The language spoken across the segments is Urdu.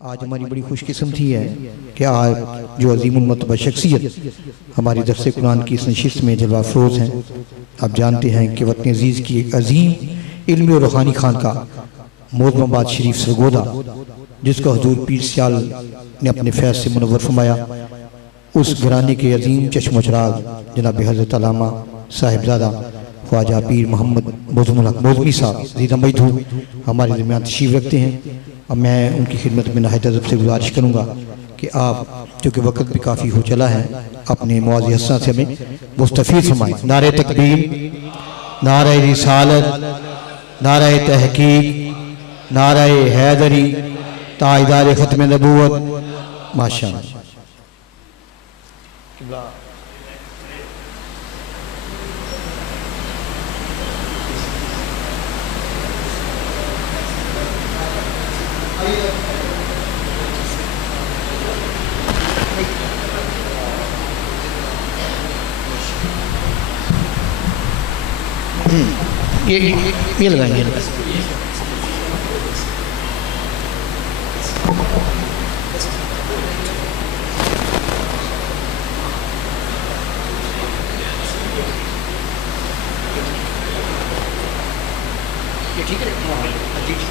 آج ہماری بڑی خوش قسمتی ہے کہ آج جو عظیم المرتبہ شخصیت ہماری درس قرآن کی اس نشست میں جلوہ افروز ہیں. آپ جانتے ہیں کہ وطن عزیز کی ایک عظیم علمی اور روحانی خانقاہ معظم آباد شریف سرگودا، جس کو حضور پیر سیال نے اپنے فیض سے منور فرمایا، اس گھرانے کے عظیم چشم و چراغ جناب حضرت علامہ صاحبزادہ خواجہ پیر محمد معظم الحق موظمی صاحب زیدہ مجدو ہمارے درمیان تشریف رکھتے ہیں. اب میں ان کی خدمت میں نہایت ادب سے گزارش کروں گا کہ آپ چونکہ وقت بھی کافی ہو چلا ہے اپنے مواضع حسنہ سے ہمیں مستفید فرمائیں. نعرہ تکبیر، نعرہ رسالت، نعرہ تحقیق، نعرہ حیدری، تاجدار ختم نبوت. ماشاءاللہ. یہ لگائیں گے. ٹھیک ہے.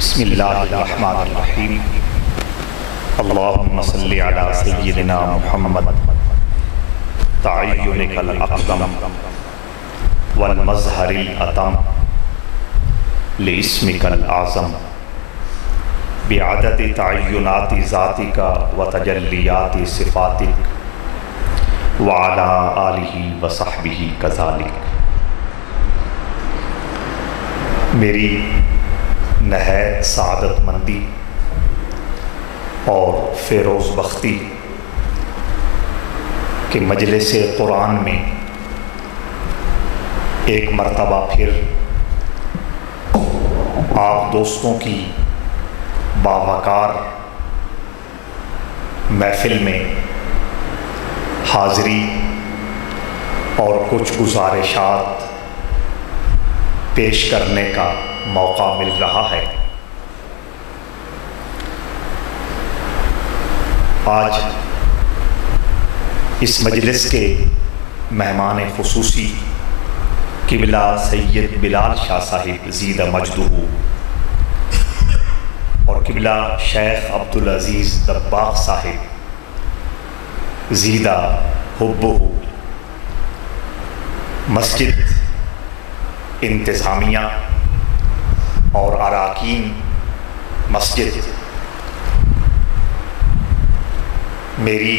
بسم اللہ الرحمن الرحیم. اللہم صلی علی سیدنا محمد تعینک الاقدم والمظہر الاتم لاسمک الاعظم بعدد تعینات ذاتک وتجلیات صفاتک وعلی آلہ وصحبہ کذالک. میری نہایت سعادت مندی اور فیروز بختی کہ مجلس قرآن میں ایک مرتبہ پھر آپ دوستوں کی باوقار محفل میں حاضری اور کچھ گزارشات پیش کرنے کا موقع مل رہا ہے. آج اس مجلس کے مہمان خصوصی قبلہ سید بلال شاہ صاحب زیدہ مجدہ اور قبلہ شیخ عبدالعزیز دباغ صاحب زیدہ حبہ، مسجد انتظامیہ اور اراکین مسجد میری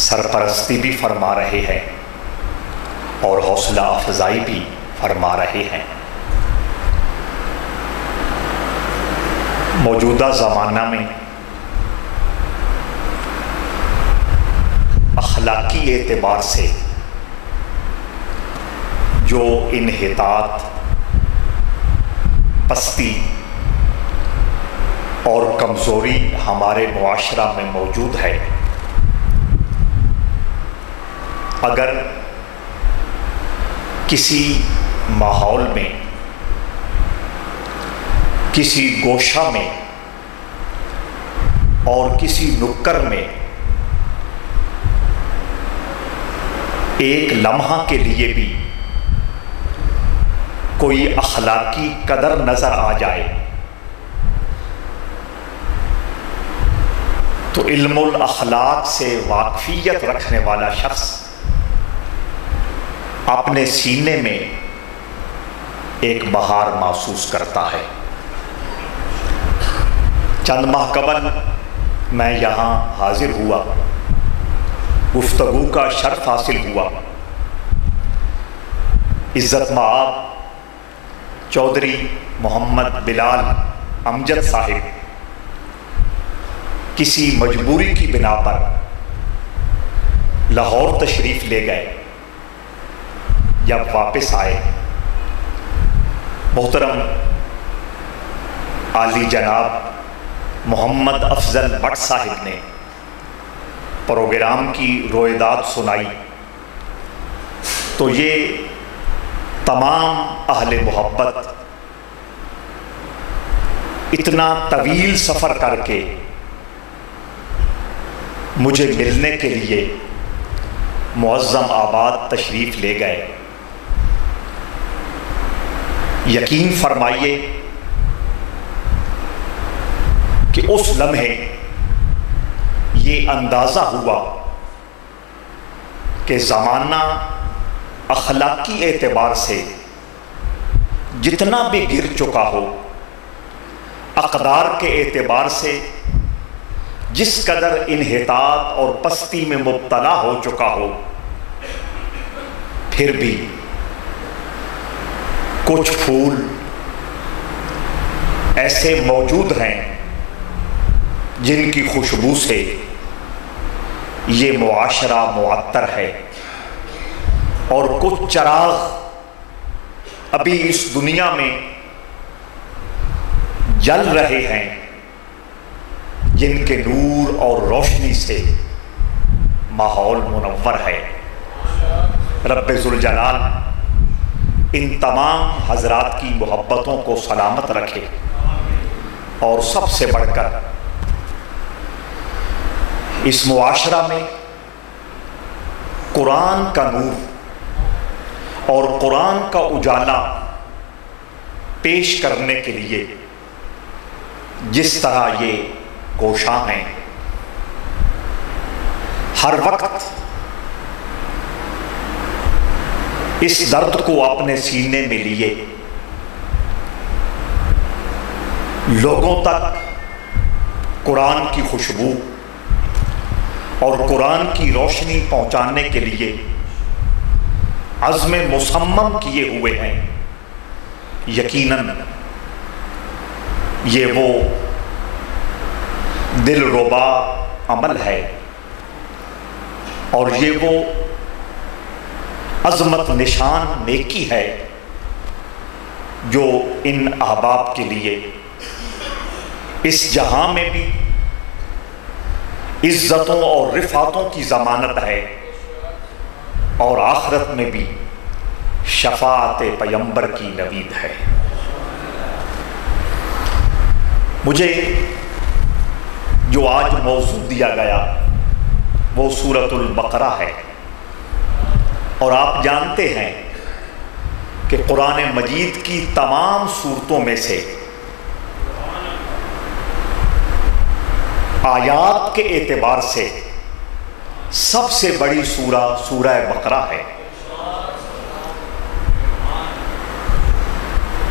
سرپرستی بھی فرما رہے ہیں اور حوصلہ افزائی بھی فرما رہے ہیں. موجودہ زمانہ میں اخلاقی اعتبار سے جو انحطاط، پستی اور کمزوری ہمارے معاشرہ میں موجود ہے، اگر کسی ماحول میں، کسی گوشہ میں اور کسی نکر میں ایک لمحہ کے لیے بھی کوئی اخلاقی قدر نظر آ جائے تو علم الاخلاق سے واقفیت رکھنے والا شخص اپنے سینے میں ایک بہار محسوس کرتا ہے۔ چند ماہ قبل میں یہاں حاضر ہوا، گفتگو کا شرف حاصل ہوا۔ عزت مآب چودھری محمد بلال امجد صاحب کسی مجبوری کی بنا پر لاہور تشریف لے گئے۔ جب واپس آئے، محترم عالی جناب محمد افضل بٹ صاحب نے پروگرام کی روایات سنائی تو یہ تمام اہل محبت اتنا طویل سفر کر کے مجھے ملنے کے لیے معظم آباد تشریف لے گئے۔ یقین فرمائیے کہ اس لمحے یہ اندازہ ہوا کہ زمانہ اخلاقی اعتبار سے جتنا بھی گر چکا ہو، اقدار کے اعتبار سے جس قدر انحطاط اور پستی میں مبتلا ہو چکا ہو، پھر بھی کچھ پھول ایسے موجود ہیں جن کی خوشبو سے یہ معاشرہ معطر ہے، اور کچھ چراغ ابھی اس دنیا میں جل رہے ہیں جن کے نور اور روشنی سے ماحول منور ہے۔ رب ذوالجلال ان تمام حضرات کی محبتوں کو سلامت رکھے، اور سب سے بڑھ کر اس معاشرہ میں قرآن کا نور اور قرآن کا اجالا پیش کرنے کے لیے جس طرح یہ کوشاں ہیں، ہر وقت اس درد کو اپنے سینے میں لیے لوگوں تک قرآن کی خوشبو اور قرآن کی روشنی پہنچانے کے لیے عزم مصمم کیے ہوئے ہیں، یقیناً یہ وہ دل ربا عمل ہے، اور یہ وہ عظمت نشان نیکی ہے جو ان احباب کے لیے اس جہاں میں بھی عزتوں اور رفعتوں کی ضمانت ہے، اور آخرت میں بھی شفاعت پیمبر کی نوید ہے۔ مجھے جو آج موضوع دیا گیا وہ سورۃ البقرہ ہے، اور آپ جانتے ہیں کہ قرآن مجید کی تمام سورتوں میں سے آیات کے اعتبار سے سب سے بڑی سورہ بقرہ ہے۔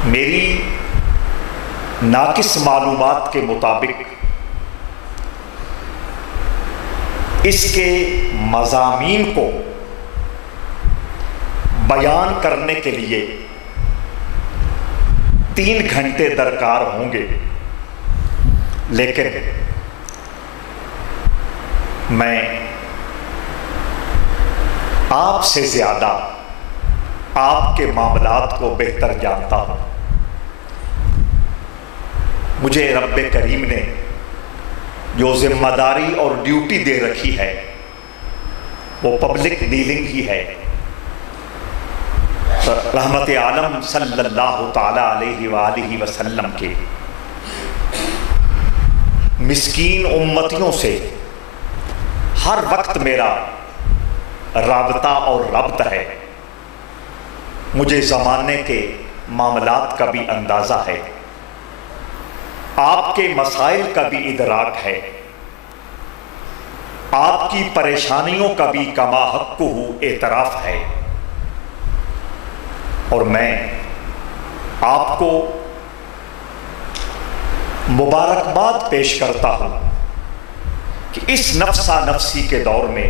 میری ناقص معلومات کے مطابق اس کے مضامین کو بیان کرنے کے لیے 3 گھنٹے درکار ہوں گے، لیکن میں آپ سے زیادہ آپ کے معاملات کو بہتر جانتا ہوں۔ مجھے رب کریم نے جو ذمہ داری اور ڈیوٹی دے رکھی ہے وہ پبلک ڈیلنگ ہی ہے۔ رحمت عالم صلی اللہ تعالی علیہ وآلہ وسلم کے مسکین امتیوں سے ہر وقت میرا رابطہ اور ربط ہے، مجھے زمانے کے معاملات کا بھی اندازہ ہے، آپ کے مسائل کا بھی ادراک ہے، آپ کی پریشانیوں کا بھی کما حقہ اعتراف ہے، اور میں آپ کو مبارکباد پیش کرتا ہوں کہ اس نفسا نفسی کے دور میں،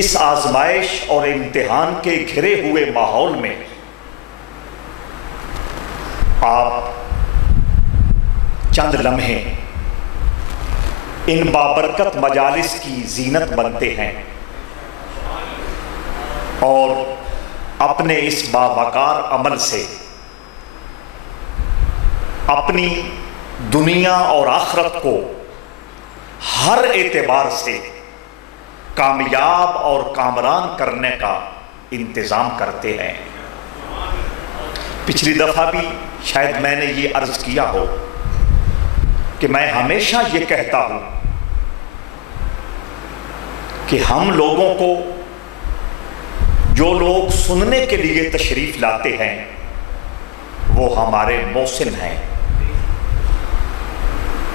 اس آزمائش اور امتحان کے گھرے ہوئے ماحول میں آپ چند لمحے ان بابرکت مجالس کی زینت بنتے ہیں اور اپنے اس باوقار عمل سے اپنی دنیا اور آخرت کو ہر اعتبار سے کامیاب اور کامران کرنے کا انتظام کرتے ہیں۔ پچھلی دفعہ بھی شاید میں نے یہ عرض کیا ہو کہ میں ہمیشہ یہ کہتا ہوں کہ ہم لوگوں کو جو لوگ سننے کے لیے تشریف لاتے ہیں وہ ہمارے محسن ہیں۔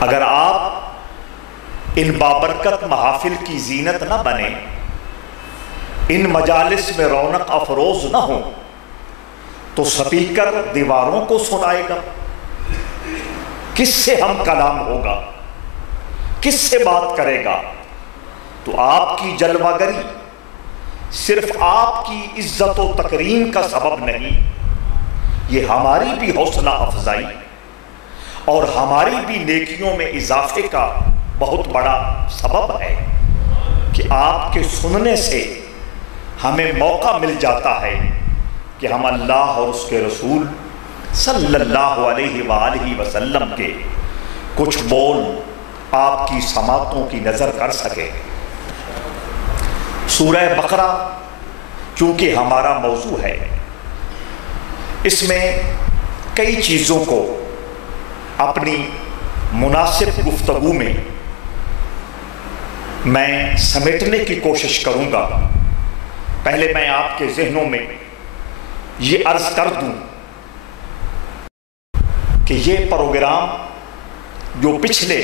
اگر آپ ان بابرکت محافل کی زینت نہ بنے، ان مجالس میں رونق افروز نہ ہوں، تو سپیکر دیواروں کو سنائے گا، کس سے ہم کلام ہوگا، کس سے بات کرے گا؟ تو آپ کی جلوہ گری صرف آپ کی عزت و تکریم کا سبب نہیں، یہ ہماری بھی حوصلہ افزائی اور ہماری بھی نیکیوں میں اضافے کا بہت بڑا سبب ہے کہ آپ کے سننے سے ہمیں موقع مل جاتا ہے کہ ہم اللہ اور اس کے رسول صلی اللہ علیہ وآلہ وسلم کے کچھ بول آپ کی سماعتوں کی نظر کر سکے۔ سورہ بقرہ چونکہ ہمارا موضوع ہے، اس میں کئی چیزوں کو اپنی مناسب گفتگو میں سمیٹنے کی کوشش کروں گا۔ پہلے میں آپ کے ذہنوں میں یہ عرض کر دوں کہ یہ پروگرام جو پچھلے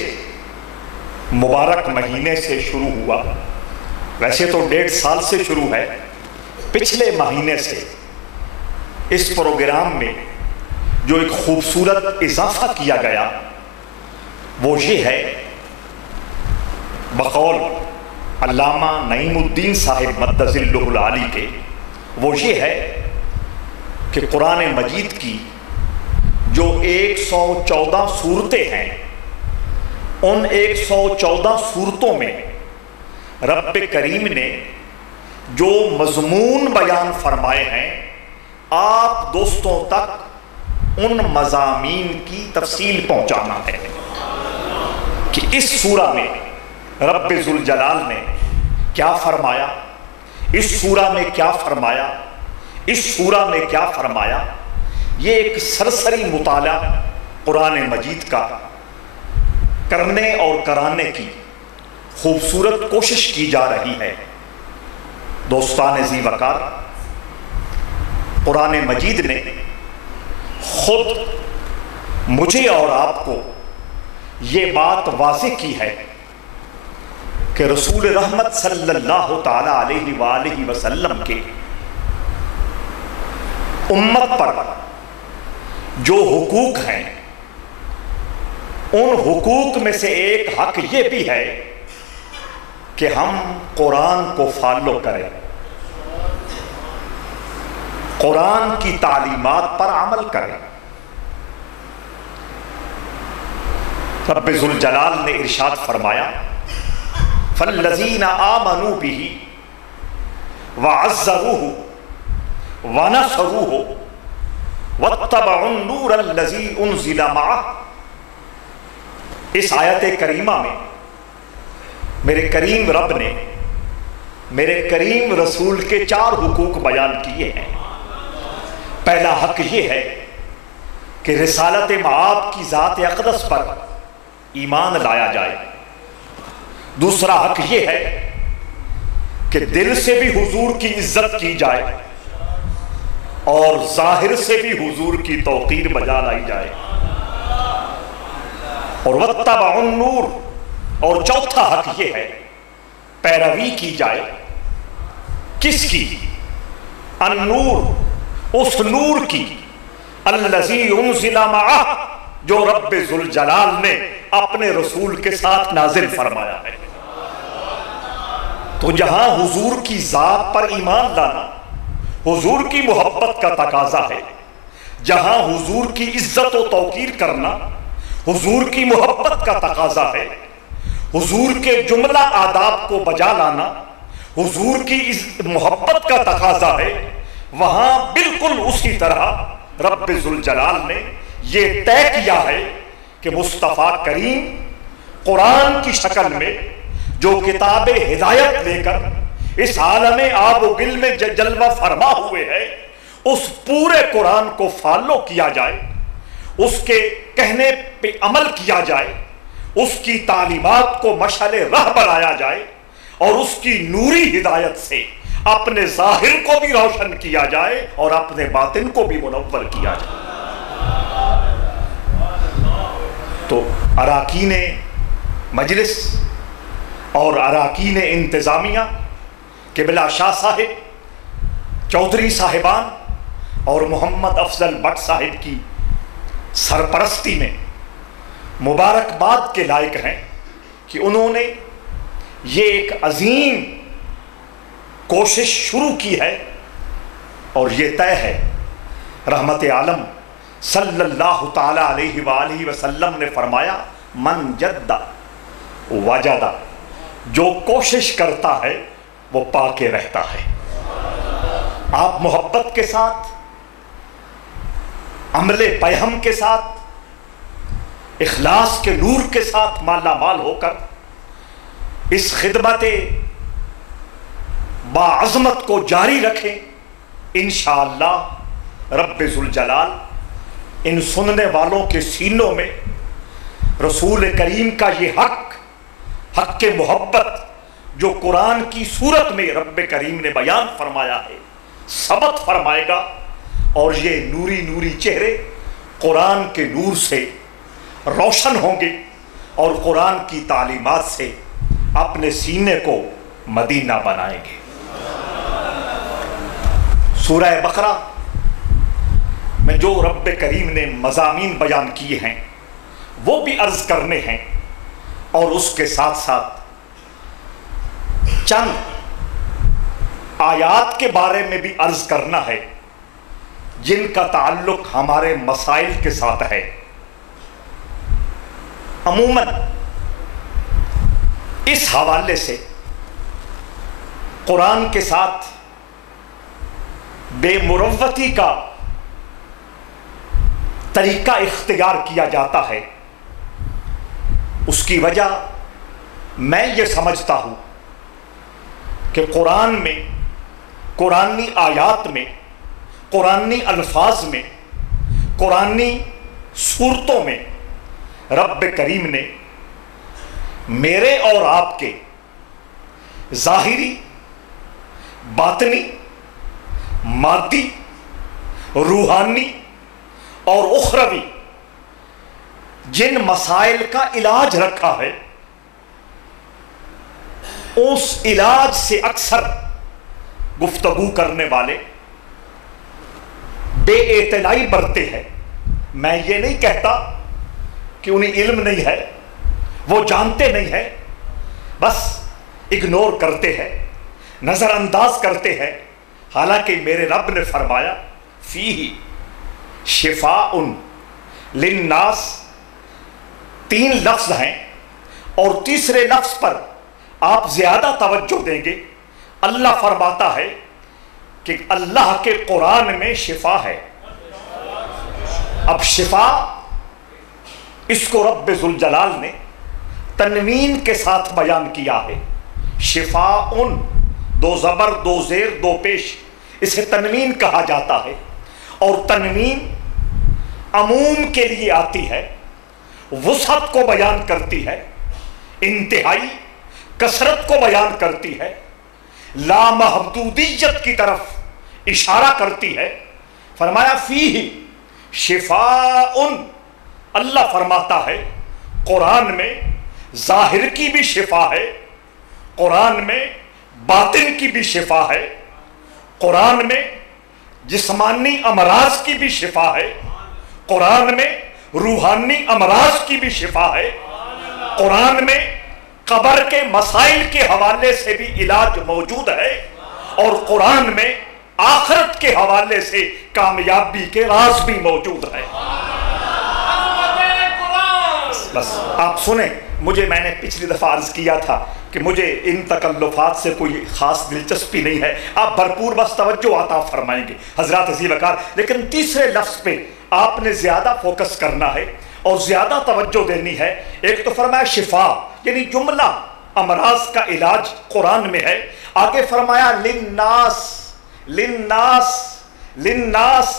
مبارک مہینے سے شروع ہوا، ویسے تو 1.5 سال سے شروع ہے، پچھلے مہینے سے اس پروگرام میں جو ایک خوبصورت اضافہ کیا گیا وہ یہ ہے، بقول علامہ نعیم الدین صاحب مدظ ظلہ العالی کے، وہ یہ ہے کہ قرآن مجید کی جو 114 صورتیں ہیں، ان 114 صورتوں میں رب کریم نے جو مضمون بیان فرمائے ہیں، آپ دوستوں تک ان مضامین کی تفصیل پہنچانا ہے کہ اس سورہ میں رب ذوالجلال نے کیا فرمایا، اس سورہ میں کیا فرمایا، اس سورہ میں کیا فرمایا۔ یہ ایک سرسری مطالعہ قرآن مجید کا کرنے اور کرانے کی خوبصورت کوشش کی جا رہی ہے۔ دوستان ذی وقار، قرآن مجید نے خود مجھے اور آپ کو یہ بات واضح کی ہے کہ رسول رحمت صلی اللہ تعالی علیہ وآلہ وسلم کے امت پر جو حقوق ہیں، ان حقوق میں سے ایک حق یہ بھی ہے کہ ہم قرآن کو فالو کریں، قرآن کی تعلیمات پر عمل کریں۔ رب ذوالجلال نے ارشاد فرمایا، فَالَّذِينَ آمَنُوا بِهِ وَعَزَّرُوهُ وَنَصَرُوهُ وَاتَّبَعُوا النُّورَ الَّذِي أُنزِلَ مَعَهُ۔ اس آیت کریمہ میں میرے کریم رب نے میرے کریم رسول کے 4 حقوق بیان کیے ہیں۔ پہلا حق یہ ہے کہ رسالت مآب کی ذات اقدس پر ایمان لایا جائے، دوسرا حق یہ ہے کہ دل سے بھی حضور کی عزت کی جائے اور ظاہر سے بھی حضور کی توقیر بجا لائی جائے، اور واتبعوا النور، اور چوتھا حق یہ ہے پیروی کی جائے کس کی؟ النور، اس نور کی، الذی انزل معہ، جو رب ذوالجلال نے اپنے رسول کے ساتھ نازل فرمایا ہے۔ تو جہاں حضور کی ذات پر ایمان لانا حضور کی محبت کا تقاضا ہے، جہاں حضور کی عزت و توقیر کرنا حضور کی محبت کا تقاضا ہے، حضور کے جملہ آداب کو بجا لانا حضور کی محبت کا تقاضا ہے، وہاں بالکل اسی طرح رب ذوالجلال نے یہ طے کیا ہے کہ مصطفیٰ کریم قرآن کی شکل میں جو کتاب ہدایت لے کر اس عالم آب و گل میں جلوہ فرما ہوئے ہے، اس پورے قرآن کو فالو کیا جائے، اس کے کہنے پہ عمل کیا جائے، اس کی تعلیمات کو مشعل راہ بنایا جائے، اور اس کی نوری ہدایت سے اپنے ظاہر کو بھی روشن کیا جائے اور اپنے باطن کو بھی منور کیا جائے۔ تو اراکین مجلس اور اراکین انتظامیہ قبلہ شاہ صاحب، چودھری صاحبان اور محمد افضل بٹ صاحب کی سرپرستی میں مبارکباد کے لائق ہیں کہ انہوں نے یہ ایک عظیم کوشش شروع کی ہے، اور یہ طے ہے، رحمت عالم صلی اللہ تعالی علیہ وآلہ وسلم نے فرمایا من جد وجد، جو کوشش کرتا ہے وہ پا کے رہتا ہے۔ آپ محبت کے ساتھ، عمل پیہم کے ساتھ، اخلاص کے نور کے ساتھ مالا مال ہو کر اس خدمت باعظمت کو جاری رکھیں، انشاءاللہ رب ذوالجلال ان سننے والوں کے سینوں میں رسول کریم کا یہ حق محبت جو قرآن کی صورت میں رب کریم نے بیان فرمایا ہے ثبت فرمائے گا، اور یہ نوری نوری چہرے قرآن کے نور سے روشن ہوں گے اور قرآن کی تعلیمات سے اپنے سینے کو مدینہ بنائیں گے۔ سورہ بقرہ میں جو رب کریم نے مضامین بیان کیے ہیں وہ بھی عرض کرنے ہیں، اور اس کے ساتھ ساتھ چند آیات کے بارے میں بھی عرض کرنا ہے جن کا تعلق ہمارے مسائل کے ساتھ ہے۔ عموماً اس حوالے سے قرآن کے ساتھ بے مروتی کا طریقہ اختیار کیا جاتا ہے۔ اس کی وجہ میں یہ سمجھتا ہوں کہ قرآن میں، قرآنی آیات میں، قرآنی الفاظ میں، قرآنی صورتوں میں رب کریم نے میرے اور آپ کے ظاہری، باطنی، مادی، روحانی اور اخروی جن مسائل کا علاج رکھا ہے، اس علاج سے اکثر گفتگو کرنے والے بے اعتنائی برتے ہیں۔ میں یہ نہیں کہتا کہ انہیں علم نہیں ہے، وہ جانتے نہیں ہیں، بس اگنور کرتے ہیں، نظر انداز کرتے ہیں، حالانکہ میرے رب نے فرمایا فیہ شفاء للناس، 3 لفظ ہیں، اور تیسرے لفظ پر آپ زیادہ توجہ دیں گے۔ اللہ فرماتا ہے کہ اللہ کے قرآن میں شفا ہے۔ اب شفا اس کو رب ذوالجلال نے تنوین کے ساتھ بیان کیا ہے۔ شفاء، 2 زبر 2 زیر 2 پیش، اسے تنوین کہا جاتا ہے، اور تنوین عموم کے لیے آتی ہے، وسعت کو بیان کرتی ہے، انتہائی کثرت کو بیان کرتی ہے، لامحدودیت کی طرف اشارہ کرتی ہے۔ فرمایا فیہ شفاء، اللہ فرماتا ہے قرآن میں ظاہر کی بھی شفا ہے، قرآن میں باطن کی بھی شفا ہے، قرآن میں جسمانی امراض کی بھی شفا ہے، قرآن میں روحانی امراض کی بھی شفا ہے، قرآن میں قبر کے مسائل کے حوالے سے بھی علاج موجود ہے، اور قرآن میں آخرت کے حوالے سے کامیابی کے راز بھی موجود ہے۔ بس آپ سنیں، میں نے پچھلی دفعہ عرض کیا تھا کہ مجھے ان تکلفات سے کوئی خاص دلچسپی نہیں ہے، آپ بھرپور بس توجہ عطا فرمائیں گے حضرات عزیز وقار، لیکن تیسرے لفظ پہ آپ نے زیادہ فوکس کرنا ہے اور زیادہ توجہ دینی ہے۔ ایک تو فرمایا شفا، یعنی جملہ امراض کا علاج قرآن میں ہے، آگے فرمایا للناس، للناس، للناس،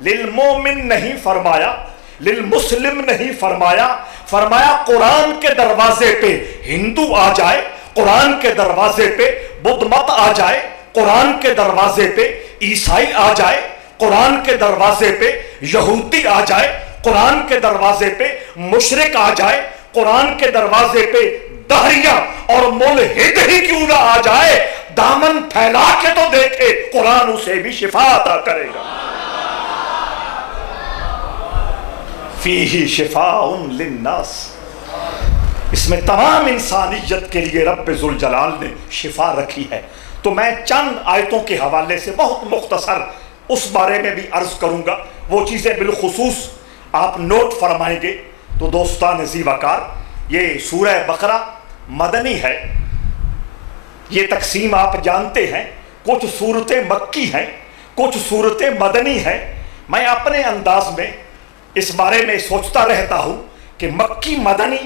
للمومن نہیں فرمایا، للمسلم نہیں فرمایا، فرمایا قرآن کے دروازے پہ ہندو آ جائے، قرآن کے دروازے پہ بدھ مت آ جائے، قرآن کے دروازے پہ عیسائی آ جائے، قرآن کے دروازے پہ یہودی آ جائے، قرآن کے دروازے پہ مشرک آ جائے، قرآن کے دروازے پہ دہریہ اور ملحد ہی کیوں نہ آ جائے، دامن پھیلا کے تو دیکھے، قرآن اسے بھی شفا عطا کرے گا۔ فیہ شفاء للناس، اس میں تمام انسانیت کے لیے رب ذوالجلال نے شفا رکھی ہے۔ تو میں چند آیتوں کے حوالے سے بہت مختصر اس بارے میں بھی عرض کروں گا، وہ چیزیں بالخصوص آپ نوٹ فرمائیں گے۔ تو دوستان ذی وقار، یہ سورہ بقرہ مدنی ہے، یہ تقسیم آپ جانتے ہیں، کچھ سورتیں مکی ہیں، کچھ سورتیں مدنی ہیں۔ میں اپنے انداز میں اس بارے میں سوچتا رہتا ہوں کہ مکی مدنی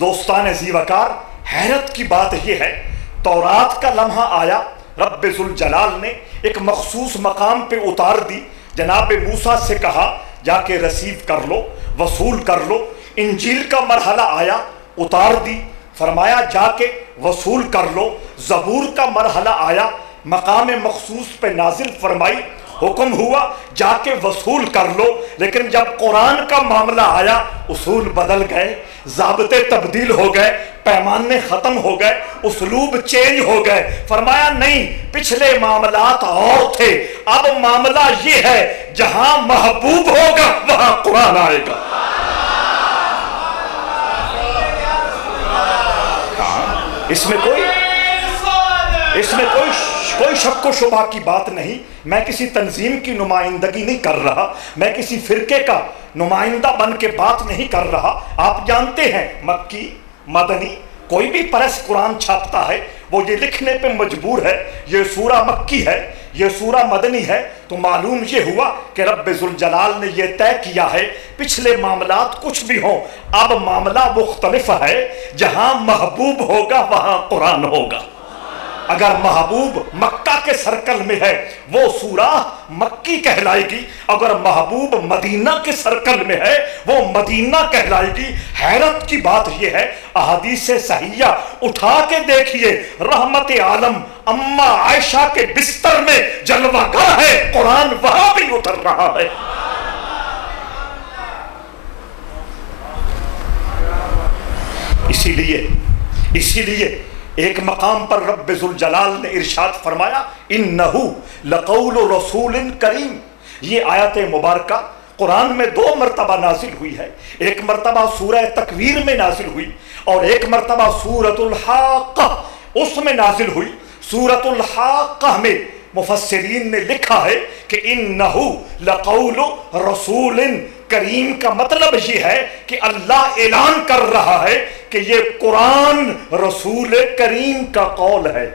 دوستان ذی وقار، حیرت کی بات یہ ہے، تورات کا لمحہ آیا، رب ذوالجلال نے ایک مخصوص مقام پہ اتار دی، جناب موسیٰ سے کہا جا کے رسیو کر لو، وصول کر لو۔ انجیل کا مرحلہ آیا، اتار دی، فرمایا جا کے وصول کر لو۔ زبور کا مرحلہ آیا، مقام مخصوص پہ نازل فرمائی، حکم ہوا جا کے وصول کر لو۔ لیکن جب قرآن کا معاملہ آیا، اصول بدل گئے، ضابطے تبدیل ہو گئے، پیمانے ختم ہو گئے، اسلوب چینج ہو گئے۔ فرمایا نہیں، پچھلے معاملات اور تھے، اب معاملہ یہ ہے جہاں محبوب ہوگا وہاں قرآن آئے گا۔ اس میں کوئی شک و شبہ کی بات نہیں۔ میں کسی تنظیم کی نمائندگی نہیں کر رہا، میں کسی فرقے کا نمائندہ بن کے بات نہیں کر رہا۔ آپ جانتے ہیں مکی مدنی، کوئی بھی پریس قرآن چھاپتا ہے وہ یہ لکھنے پہ مجبور ہے یہ سورہ مکی ہے، یہ سورہ مدنی ہے۔ تو معلوم یہ ہوا کہ رب ذوالجلال نے یہ طے کیا ہے، پچھلے معاملات کچھ بھی ہوں، اب معاملہ مختلف ہے، جہاں محبوب ہوگا وہاں قرآن ہوگا۔ اگر محبوب مکہ کے سرکل میں ہے وہ سورہ مکی کہلائے گی، اگر محبوب مدینہ کے سرکل میں ہے وہ مدینہ کہلائے گی۔ حیرت کی بات یہ ہے، احادیث صحیحہ اٹھا کے دیکھیے، رحمت عالم اماں عائشہ کے بستر میں جلوہ گاہ ہے، قرآن وہاں بھی اتر رہا ہے۔ اسی لیے ایک مقام پر رب ذوالجلال نے ارشاد فرمایا انہو لقول رسول کریم۔ یہ آیت مبارکہ قرآن میں 2 مرتبہ نازل ہوئی ہے، ایک مرتبہ سورہ تکویر میں نازل ہوئی اور ایک مرتبہ سورۃ الحاقہ اس میں نازل ہوئی۔ سورۃ الحاقہ میں مفسرین نے لکھا ہے کہ انہو لقول رسول کریم کا مطلب یہ ہے کہ اللہ اعلان کر رہا ہے کہ یہ قرآن رسول کریم کا قول ہے۔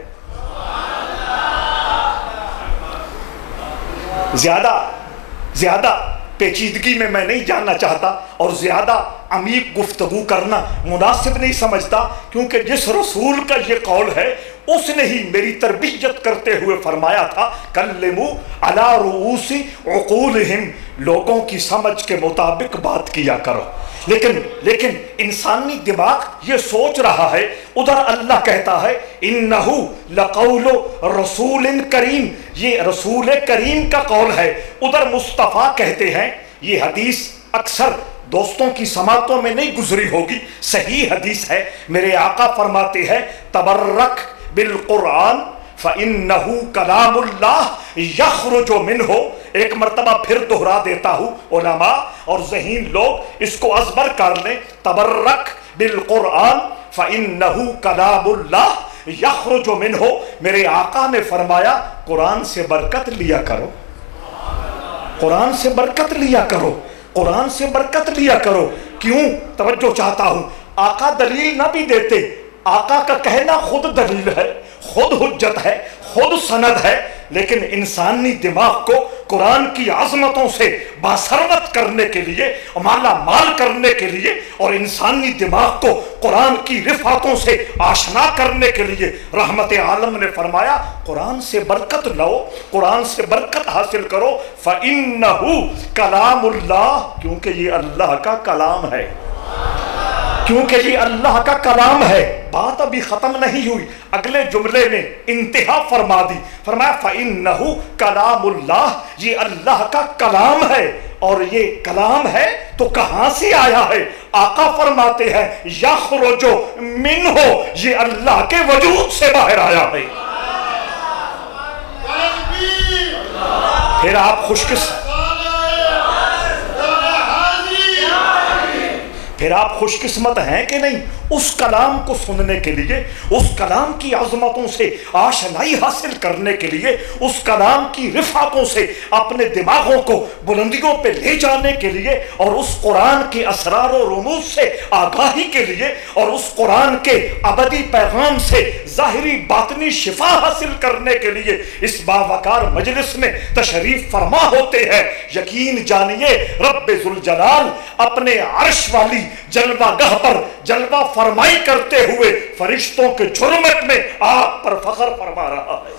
زیادہ پیچیدگی میں نہیں جاننا چاہتا اور زیادہ عمیق گفتگو کرنا مناسب نہیں سمجھتا، کیونکہ جس رسول کا یہ قول ہے اس نے ہی میری تربیت کرتے ہوئے فرمایا تھا کلموا علی رؤوس عقولہم، لوگوں کی سمجھ کے مطابق بات کیا کرو۔ لیکن انسانی دماغ یہ سوچ رہا ہے، ادھر اللہ کہتا ہے انہو لقول رسول کریم، یہ رسول کریم کا قول ہے، ادھر مصطفیٰ کہتے ہیں۔ یہ حدیث اکثر دوستوں کی سماعتوں میں نہیں گزری ہوگی، صحیح حدیث ہے۔ میرے آقا فرماتے ہیں تبرک بالقرآن فَإِنَّهُ كَلَامُ اللَّهِ يَخْرُجُ مِنْهُ۔ ایک مرتبہ پھر دہرا دیتا ہوں، علماء اور ذہین لوگ اس کو ازبر کر لیں، تبرک بالقرآن فَإِنَّهُ كَلَامُ اللَّهِ يَخْرُجُ مِنْهُ۔ میرے آقا نے فرمایا قرآن سے برکت لیا کرو، قرآن سے برکت لیا کرو، قرآن سے برکت لیا کرو۔ کیوں؟ توجہ چاہتا ہوں، آقا دلیل نہ بھی دیتے، آقا کا کہنا خود دلیل ہے، خود حجت ہے، خود سند ہے، لیکن انسانی دماغ کو قرآن کی عظمتوں سے باثروت کرنے کے لیے، مالا مال کرنے کے لیے، اور انسانی دماغ کو قرآن کی رفعتوں سے آشنا کرنے کے لیے رحمت عالم نے فرمایا قرآن سے برکت لو، قرآن سے برکت حاصل کرو۔ فَإِنَّهُ کلام اللہ، کیونکہ یہ اللہ کا کلام ہے، کیونکہ یہ اللہ کا کلام ہے۔ بات ابھی ختم نہیں ہوئی، اگلے جملے نے انتہا فرما دی، فرمایا فَإِنَّهُ کلام اللہ، یہ اللہ کا کلام ہے۔ اور یہ کلام ہے تو کہاں سے آیا ہے؟ آقا فرماتے ہیں یخرج منہ، یہ اللہ کے وجود سے باہر آیا ہے۔ پھر آپ خوش قسمت ہیں کہ نہیں؟ اس کلام کو سننے کے لیے، اس کلام کی عظمتوں سے آشنائی حاصل کرنے کے لیے، اس کلام کی رفعتوں سے اپنے دماغوں کو بلندیوں پہ لے جانے کے لیے، اور اس قرآن کے اسرار و رموز سے آگاہی کے لیے، اور اس قرآن کے ابدی پیغام سے ظاہری باطنی شفا حاصل کرنے کے لیے اس باوقار مجلس میں تشریف فرما ہوتے ہیں۔ یقین جانیے رب ذوالجلال اپنے عرش والی جلوہ گاہ پر جلوہ فرمائی کرتے ہوئے فرشتوں کے جرمت میں آپ پر فخر فرما رہا ہے۔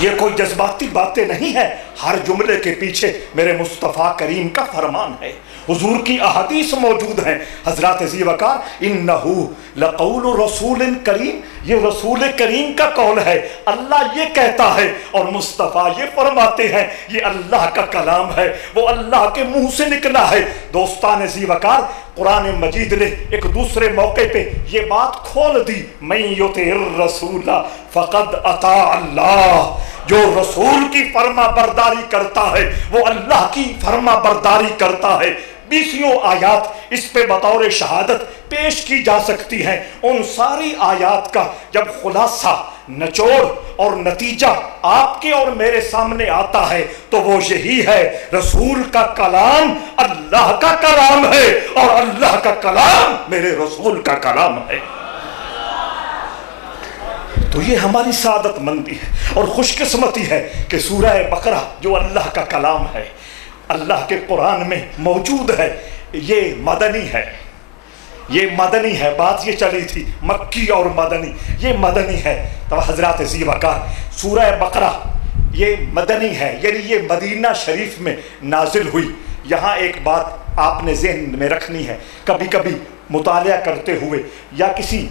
یہ کوئی جذباتی باتیں نہیں ہیں، ہر جملے کے پیچھے میرے مصطفیٰ کریم کا فرمان ہے، حضور کی احادیث موجود ہیں۔ حضرات ذی وقار انہو لقول رسول کریم، یہ رسول کریم کا قول ہے، اللہ یہ کہتا ہے اور مصطفیٰ یہ فرماتے ہیں، یہ اللہ کا کلام ہے، وہ اللہ کے منہ سے نکلا ہے۔ دوستان ذی وقار، قرآن مجید نے ایک دوسرے موقع پہ یہ بات کھول دی، من یطع الرسول فقد اطاع اللہ، جو رسول کی فرما برداری کرتا ہے وہ اللہ کی فرما برداری کرتا ہے۔ 20 آیات اس پہ بطور شہادت پیش کی جا سکتی ہیں۔ ان ساری آیات کا جب خلاصہ، نچوڑ اور نتیجہ آپ کے اور میرے سامنے آتا ہے تو وہ یہی ہے، رسول کا کلام اللہ کا کلام ہے اور اللہ کا کلام میرے رسول کا کلام ہے۔ تو یہ ہماری سعادت مندی ہے اور خوش قسمتی ہے کہ سورہ بقرہ جو اللہ کا کلام ہے، اللہ کے قرآن میں موجود ہے، یہ مدنی ہے، یہ مدنی ہے۔ بات یہ چلی تھی مکی اور مدنی، یہ مدنی ہے۔ تو حضرات ذی وقار، سورہ بقرہ یہ مدنی ہے، یعنی یہ مدینہ شریف میں نازل ہوئی۔ یہاں ایک بات آپ نے ذہن میں رکھنی ہے، کبھی کبھی مطالعہ کرتے ہوئے یا کسی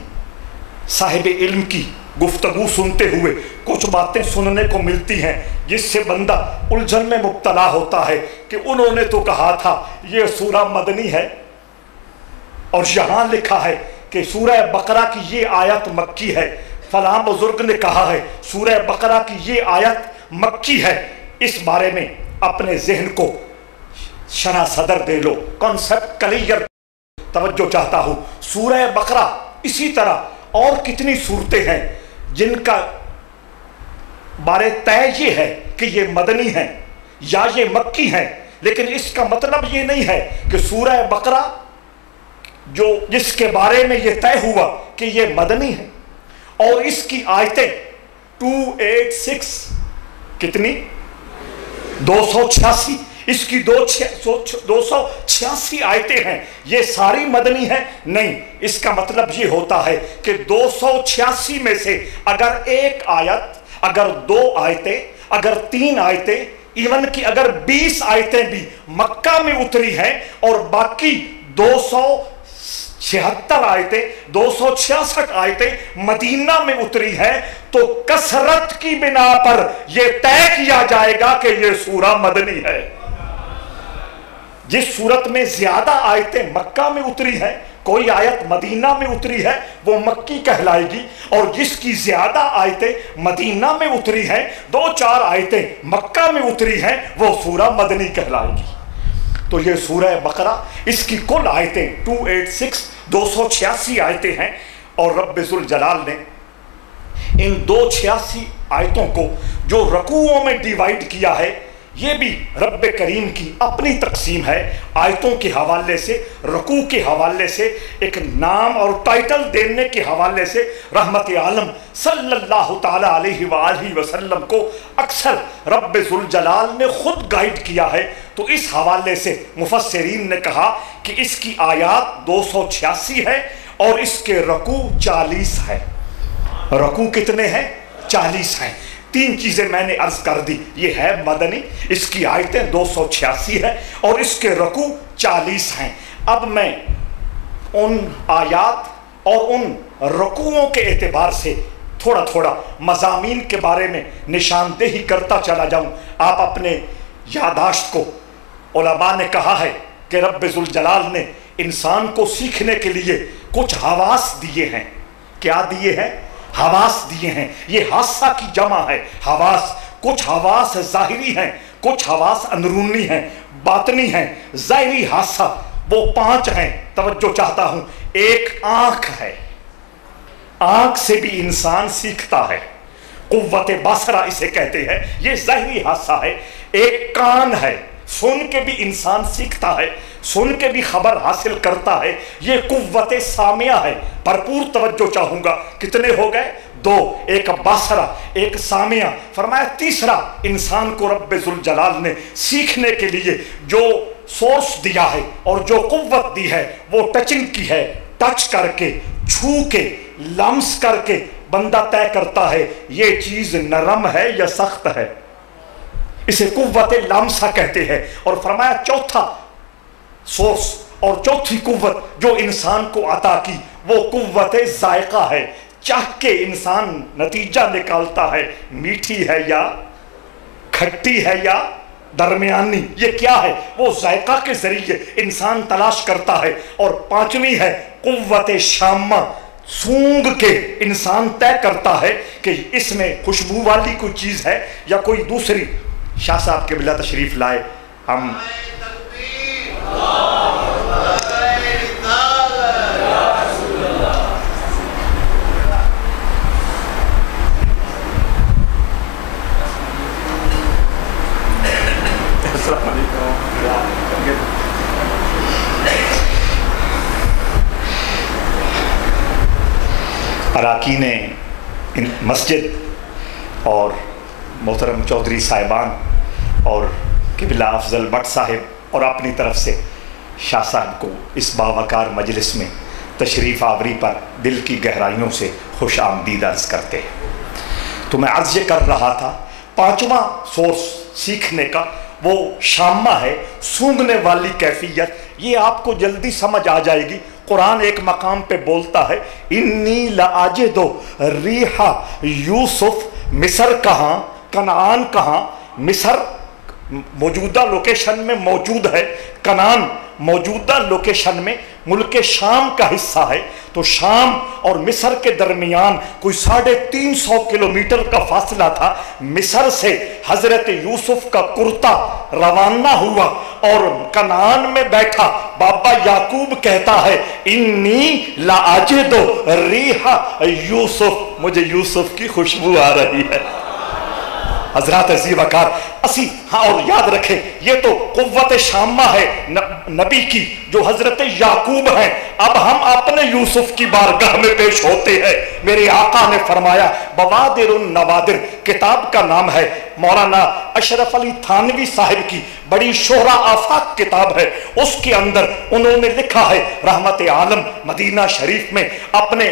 صاحب علم کی گفتگو سنتے ہوئے کچھ باتیں سننے کو ملتی ہیں جس سے بندہ الجھن میں مبتلا ہوتا ہے کہ انہوں نے تو کہا تھا یہ سورہ مدنی ہے، اور یہاں لکھا ہے کہ سورہ بقرہ کی یہ آیت مکی ہے، فلاں بزرگ نے کہا ہے سورہ بقرہ کی یہ آیت مکی ہے۔ اس بارے میں اپنے ذہن کو شرح صدر دے لو، کانسیپٹ کلیئر۔ توجہ چاہتا ہوں، سورہ بقرہ اسی طرح اور کتنی صورتیں ہیں جن کا بارے طے یہ ہے کہ یہ مدنی ہیں یا یہ مکی ہیں، لیکن اس کا مطلب یہ نہیں ہے کہ سورہ بقرہ جو جس کے بارے میں یہ طے ہوا کہ یہ مدنی ہے اور اس کی آیتیں 286 کتنی 286، اس کی 286 آیتیں ہیں، یہ ساری مدنی ہیں؟ نہیں، اس کا مطلب یہ ہوتا ہے کہ 286 میں سے اگر ایک آیت، اگر 2 آیتیں، اگر 3 آیتیں ایون کی اگر 20 آیتیں بھی مکہ میں اتری ہیں اور باقی 276 آیتیں 266 آیتیں مدینہ میں اتری ہیں تو کثرت کی بنا پر یہ طے کیا جائے گا کہ یہ سورہ مدنی ہے. جس صورت میں زیادہ آیتیں مکہ میں اتری ہیں، کوئی آیت مدینہ میں اتری ہے وہ مکی کہلائے گی، اور جس کی زیادہ آیتیں مدینہ میں اتری ہیں، 2-4 آیتیں مکہ میں اتری ہیں، وہ سورہ مدنی کہلائے گی. تو یہ سورہ بقرہ، اس کی کل آیتیں 286 آیتیں ہیں، اور رب ذوالجلال نے ان 286 آیتوں کو جو رکوعوں میں ڈیوائیڈ کیا ہے، یہ بھی رب کریم کی اپنی تقسیم ہے. آیتوں کے حوالے سے، رکوع کے حوالے سے، ایک نام اور ٹائٹل دینے کے حوالے سے رحمت عالم صلی اللہ تعالی علیہ وآلہ وسلم کو اکثر رب ذوالجلال نے خود گائیڈ کیا ہے. تو اس حوالے سے مفسرین نے کہا کہ اس کی آیات 286 ہے اور اس کے رکوع 40 ہے. رکوع کتنے ہیں؟ 40 ہیں. 3 چیزیں میں نے عرض کر دی. یہ ہے مدنی، اس کی آیتیں 286 ہیں اور اس کے رکوع 40 ہیں. اب میں ان آیات اور ان رکوعوں کے اعتبار سے تھوڑا تھوڑا مضامین کے بارے میں نشاندہی کرتا چلا جاؤں. آپ اپنے یادداشت کو، علماء نے کہا ہے کہ رب ذوالجلال نے انسان کو سیکھنے کے لیے کچھ حواس دیے ہیں. کیا دیے ہیں؟ حواس دیے ہیں. یہ حاسہ کی جمع ہے، حواس. کچھ حواس ظاہری ہیں، کچھ حواس اندرونی ہیں، باطنی ہیں. ظاہری حاسہ وہ 5 ہیں، توجہ چاہتا ہوں. ایک آنکھ ہے، آنکھ سے بھی انسان سیکھتا ہے، قوت بصرہ اسے کہتے ہیں، یہ ظاہری حاسہ ہے. ایک کان ہے، سن کے بھی انسان سیکھتا ہے، سن کے بھی خبر حاصل کرتا ہے، یہ قوت سامعہ ہے. بھرپور توجہ چاہوں گا. کتنے ہو گئے؟ 2. ایک بصرہ، ایک سامعہ. فرمایا تیسرا انسان کو رب ذوالجلال نے سیکھنے کے لیے جو سورس دیا ہے اور جو قوت دی ہے وہ ٹچنگ کی ہے. ٹچ کر کے، چھو کے، لمس کر کے بندہ طے کرتا ہے یہ چیز نرم ہے یا سخت ہے. اسے قوت لمسہ کہتے ہیں. اور فرمایا چوتھا سورس اور چوتھی قوت جو انسان کو عطا کی وہ قوت ذائقہ ہے. چاہ کے انسان نتیجہ نکالتا ہے میٹھی ہے یا کھٹی ہے یا درمیانی. یہ کیا ہے؟ وہ ذائقہ کے ذریعے انسان تلاش کرتا ہے. اور 5ویں ہے قوت شامہ. سونگ کے انسان طے کرتا ہے کہ اس میں خوشبو والی کوئی چیز ہے یا کوئی دوسری. شاہ صاحب کے بلا تشریف لائے. ہم اراکین مسجد اور محترم چودھری صاحبان اور قبلہ افضل بٹ صاحب اور اپنی طرف سے شاہ صاحب کو اس باوقار مجلس میں تشریف آوری پر دل کی گہرائیوں سے خوش آمدید عرض کرتے ہیں. تو میں عرض یہ کر رہا تھا 5واں سورس سیکھنے کا وہ شامہ ہے، سونگھنے والی کیفیت. یہ آپ کو جلدی سمجھ آ جائے گی. قرآن ایک مقام پہ بولتا ہے انی لاجد ریح یوسف. مصر کہاں؟ کنعان کہاں؟ مصر موجودہ لوکیشن میں موجود ہے، کنعان موجودہ لوکیشن میں ملک شام کا حصہ ہے. تو شام اور مصر کے درمیان کوئی 350 کلومیٹر کا فاصلہ تھا. مصر سے حضرت یوسف کا کرتا روانہ ہوا اور کنعان میں بیٹھا بابا یعقوب کہتا ہے انی لاجد ریح یوسف. مجھے یوسف کی خوشبو آ رہی ہے. حضرات عزیز وقار اسی ہاں، اور یاد رکھیں یہ تو قوت شامہ ہے نبی کی جو حضرت یعقوب ہیں. اب ہم اپنے یوسف کی بارگاہ میں پیش ہوتے ہیں. میرے آقا نے فرمایا بوادر النوادر کتاب کا نام ہے. مولانا اشرف علی تھانوی صاحب کی بڑی شہرہ آفاق کتاب ہے. اس کے اندر انہوں نے لکھا ہے رحمت عالم مدینہ شریف میں اپنے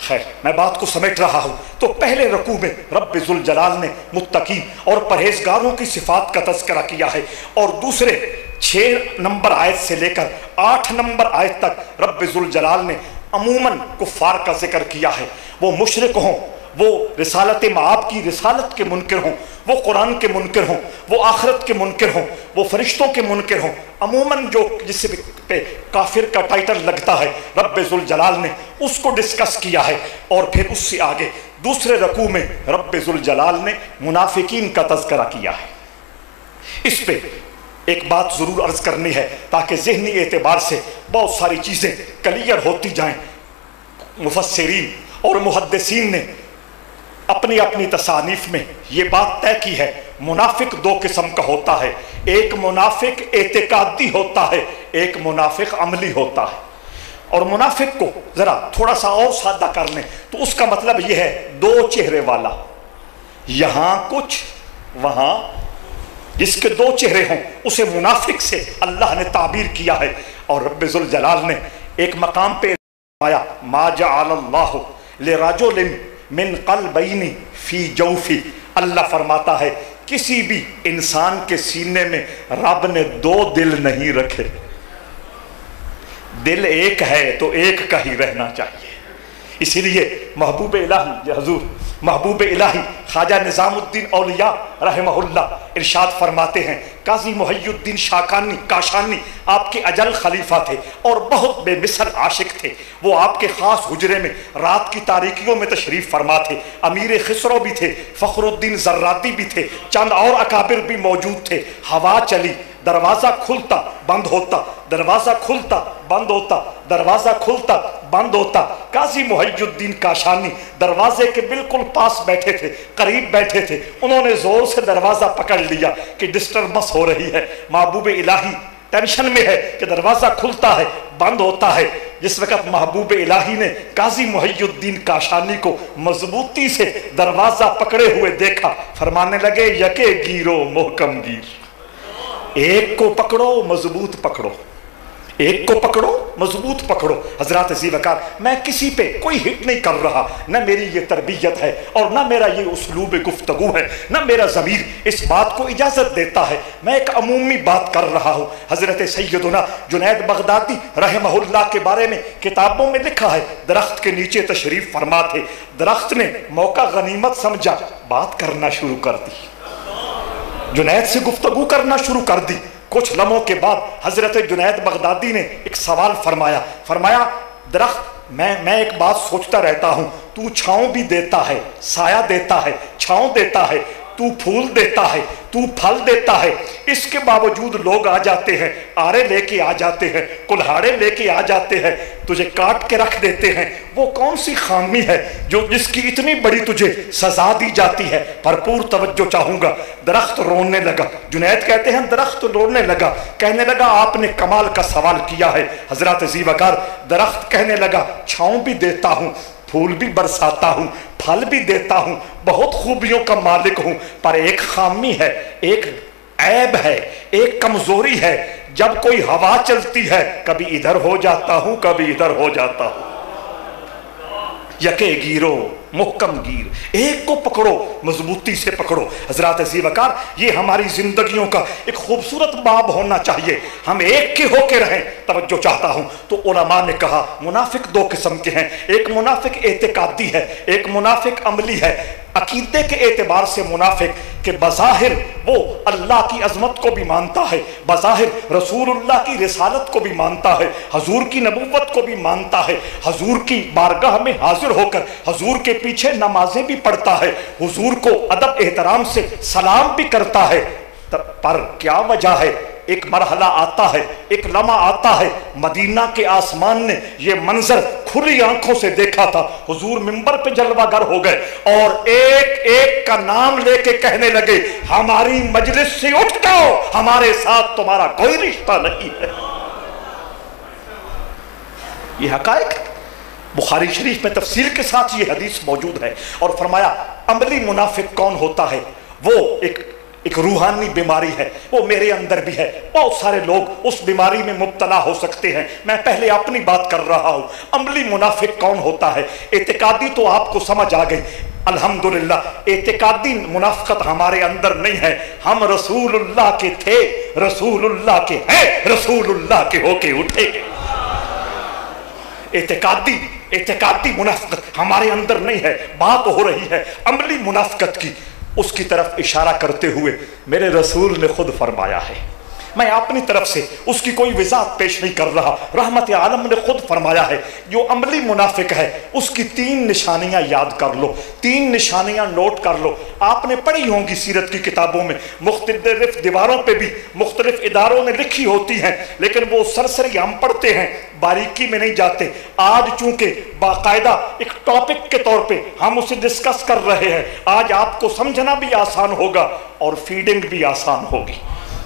خیر میں بات کو سمیٹ رہا ہوں. تو پہلے رکوع میں رب ذوالجلال نے متقین اور پرہیزگاروں کی صفات کا تذکرہ کیا ہے، اور دوسرے 6 نمبر آیت سے لے کر 8 نمبر آیت تک رب ذوالجلال نے عموماً کفار کا ذکر کیا ہے. وہ مشرک ہوں، وہ رسالت مآب کی رسالت کے منکر ہوں، وہ قرآن کے منکر ہوں، وہ آخرت کے منکر ہوں، وہ فرشتوں کے منکر ہوں، عموماً جو جس پہ کافر کا ٹائٹل لگتا ہے رب ذوالجلال نے اس کو ڈسکس کیا ہے. اور پھر اس سے آگے دوسرے رکوع میں رب ذوالجلال نے منافقین کا تذکرہ کیا ہے. اس پہ ایک بات ضرور عرض کرنی ہے تاکہ ذہنی اعتبار سے بہت ساری چیزیں کلیئر ہوتی جائیں. مفسرین اور محدثین نے اپنی اپنی تصانیف میں یہ بات طے کی ہے منافق 2 قسم کا ہوتا ہے. ایک منافق اعتقادی ہوتا ہے، ایک منافق عملی ہوتا ہے. اور منافق کو ذرا تھوڑا سا اور سادہ کر لیں تو اس کا مطلب یہ ہے 2 چہرے والا، یہاں کچھ وہاں، جس کے 2 چہرے ہوں اسے منافق سے اللہ نے تعبیر کیا ہے. اور رب ذوالجلال نے ایک مقام پہ آیا ما جعل اللہ لرجل من قلبین فی جوفی، اللہ فرماتا ہے کسی بھی انسان کے سینے میں رب نے 2 دل نہیں رکھے. دل ایک ہے تو ایک کا ہی رہنا چاہیے. اسی لیے محبوب الہی حضور محبوب الہی خواجہ نظام الدین اولیاء رحمہ اللہ ارشاد فرماتے ہیں، قاضی محی الدین کاشانی آپ کے اجل خلیفہ تھے اور بہت بے مثل عاشق تھے. وہ آپ کے خاص حجرے میں رات کی تاریکیوں میں تشریف فرما تھے. امیر خسرو بھی تھے، فخر الدین زرادی بھی تھے، چند اور اکابر بھی موجود تھے. ہوا چلی، دروازہ کھلتا بند ہوتا، دروازہ کھلتا بند ہوتا، دروازہ کھلتا بند ہوتا. قاضی محی الدین کاشانی دروازے کے بالکل پاس بیٹھے تھے، قریب بیٹھے تھے. انہوں نے زور سے دروازہ پکڑ لیا کہ ڈسٹربنس ہو رہی ہے، محبوب الہی ٹینشن میں ہے کہ دروازہ کھلتا ہے بند ہوتا ہے. جس وقت محبوب الہی نے قاضی محی الدین کاشانی کو مضبوطی سے دروازہ پکڑے ہوئے دیکھا، فرمانے لگے یکے گیرو محکم گیر، ایک کو پکڑو مضبوط پکڑو، ایک کو پکڑو مضبوط پکڑو. حضرات عزیز وقار میں کسی پہ کوئی ہٹ نہیں کر رہا، نہ میری یہ تربیت ہے اور نہ میرا یہ اسلوب گفتگو ہے، نہ میرا ضمیر اس بات کو اجازت دیتا ہے. میں ایک عمومی بات کر رہا ہوں. حضرت سیدنا جنید بغدادی رحمہ اللہ کے بارے میں کتابوں میں لکھا ہے درخت کے نیچے تشریف فرما تھے، درخت نے موقع غنیمت سمجھا، بات کرنا شروع کر دی، جنید سے گفتگو کرنا شروع کر دی. کچھ لمحوں کے بعد حضرت جنید بغدادی نے ایک سوال فرمایا درخت میں ایک بات سوچتا رہتا ہوں، تو چھاؤں بھی دیتا ہے، سایہ دیتا ہے، چھاؤں دیتا ہے، تو پھول دیتا ہے، تو پھل دیتا ہے، اس کے باوجود لوگ آ جاتے ہیں، آرے لے کے آ جاتے ہیں، کلہاڑے لے کے آ جاتے ہیں، تجھے کاٹ کے رکھ دیتے ہیں. وہ کون سی خامی ہے جو جس کی اتنی بڑی تجھے سزا دی جاتی ہے؟ بھرپور توجہ چاہوں گا. درخت رونے لگا. جنید کہتے ہیں درخت رونے لگا، کہنے لگا آپ نے کمال کا سوال کیا ہے. حضرات عزیز وقار درخت کہنے لگا چھاؤں بھی دیتا ہوں، پھول بھی برساتا ہوں، پھل بھی دیتا ہوں، بہت خوبیوں کا مالک ہوں، پر ایک خامی ہے، ایک عیب ہے، ایک کمزوری ہے. جب کوئی ہوا چلتی ہے کبھی ادھر ہو جاتا ہوں، کبھی ادھر ہو جاتا ہوں. یکے گیرو محکم گیر، ایک کو پکڑو مضبوطی سے پکڑو. حضرات عزیز وقار یہ ہماری زندگیوں کا ایک خوبصورت باب ہونا چاہیے، ہم ایک کے ہو کے رہیں. توجہ چاہتا ہوں تو علماء نے کہا منافق 2 قسم کے ہیں، ایک منافق اعتقادی ہے، ایک منافق عملی ہے. عقیدے کے اعتبار سے منافق کہ بظاہر وہ اللہ کی عظمت کو بھی مانتا ہے، بظاہر رسول اللہ کی رسالت کو بھی مانتا ہے، حضور کی نبوت کو بھی مانتا ہے، حضور کی بارگاہ میں حاضر ہو کر حضور کے پیچھے نمازیں بھی پڑھتا ہے، حضور کو ادب احترام سے سلام بھی کرتا ہے. پر کیا وجہ ہے؟ ایک مرحلہ آتا ہے، ایک لمحہ آتا ہے، مدینہ کے آسمان نے یہ منظر کھلی آنکھوں سے دیکھا تھا. حضور منبر پہ جلوہ گر ہو گئے اور ایک ایک کا نام لے کے کہنے لگے ہماری مجلس سے اٹھ جاؤ، ہمارے ساتھ تمہارا کوئی رشتہ نہیں ہے. یہ حقائق بخاری شریف میں تفصیل کے ساتھ یہ حدیث موجود ہے. اور فرمایا عملی منافق کون ہوتا ہے؟ وہ ایک ایک روحانی بیماری ہے، وہ میرے اندر بھی ہے. بہت سارے لوگ اس بیماری میں مبتلا ہو سکتے ہیں. میں پہلے اپنی بات کر رہا ہوں. عملی منافق کون ہوتا ہے؟ اعتقادی تو آپ کو سمجھ آ گئی. الحمدللہ اعتقادی منافقت ہمارے اندر نہیں ہے. ہم رسول اللہ کے تھے، رسول اللہ کے ہیں، رسول اللہ کے ہو کے اٹھے گے. اعتقادی منافقت ہمارے اندر نہیں ہے. بات ہو رہی ہے عملی منافقت کی. اس کی طرف اشارہ کرتے ہوئے میرے رسول نے خود فرمایا ہے، میں اپنی طرف سے اس کی کوئی وضاحت پیش نہیں کر رہا. رحمت عالم نے خود فرمایا ہے جو عملی منافق ہے اس کی 3 نشانیاں یاد کر لو، 3 نشانیاں نوٹ کر لو. آپ نے پڑھی ہوں گی سیرت کی کتابوں میں، مختلف دیواروں پہ بھی مختلف اداروں نے لکھی ہوتی ہیں، لیکن وہ سرسری ہم پڑھتے ہیں، باریکی میں نہیں جاتے. آج چونکہ باقاعدہ ایک ٹاپک کے طور پہ ہم اسے ڈسکس کر رہے ہیں، آج آپ کو سمجھنا بھی آسان ہوگا اور فیڈنگ بھی آسان ہوگی.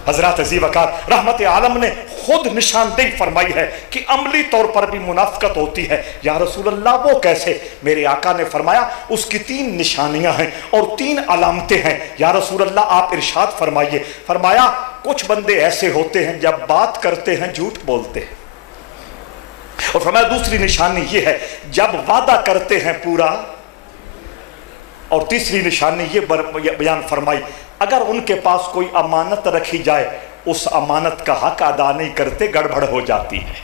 حضرات عزیز وقار رحمت عالم نے خود نشاندہی فرمائی ہے کہ عملی طور پر بھی منافقت ہوتی ہے. یا رسول اللہ وہ کیسے؟ میرے آقا نے فرمایا اس کی 3 نشانیاں ہیں اور 3 علامتیں ہیں. یا رسول اللہ آپ ارشاد فرمائیے. فرمایا کچھ بندے ایسے ہوتے ہیں جب بات کرتے ہیں جھوٹ بولتے ہیں. اور فرمایا دوسری نشانی یہ ہے جب وعدہ کرتے ہیں پورا. اور تیسری نشانی یہ بیان فرمائی اگر ان کے پاس کوئی امانت رکھی جائے اس امانت کا حق ادا نہیں کرتے، گڑبڑ ہو جاتی ہے،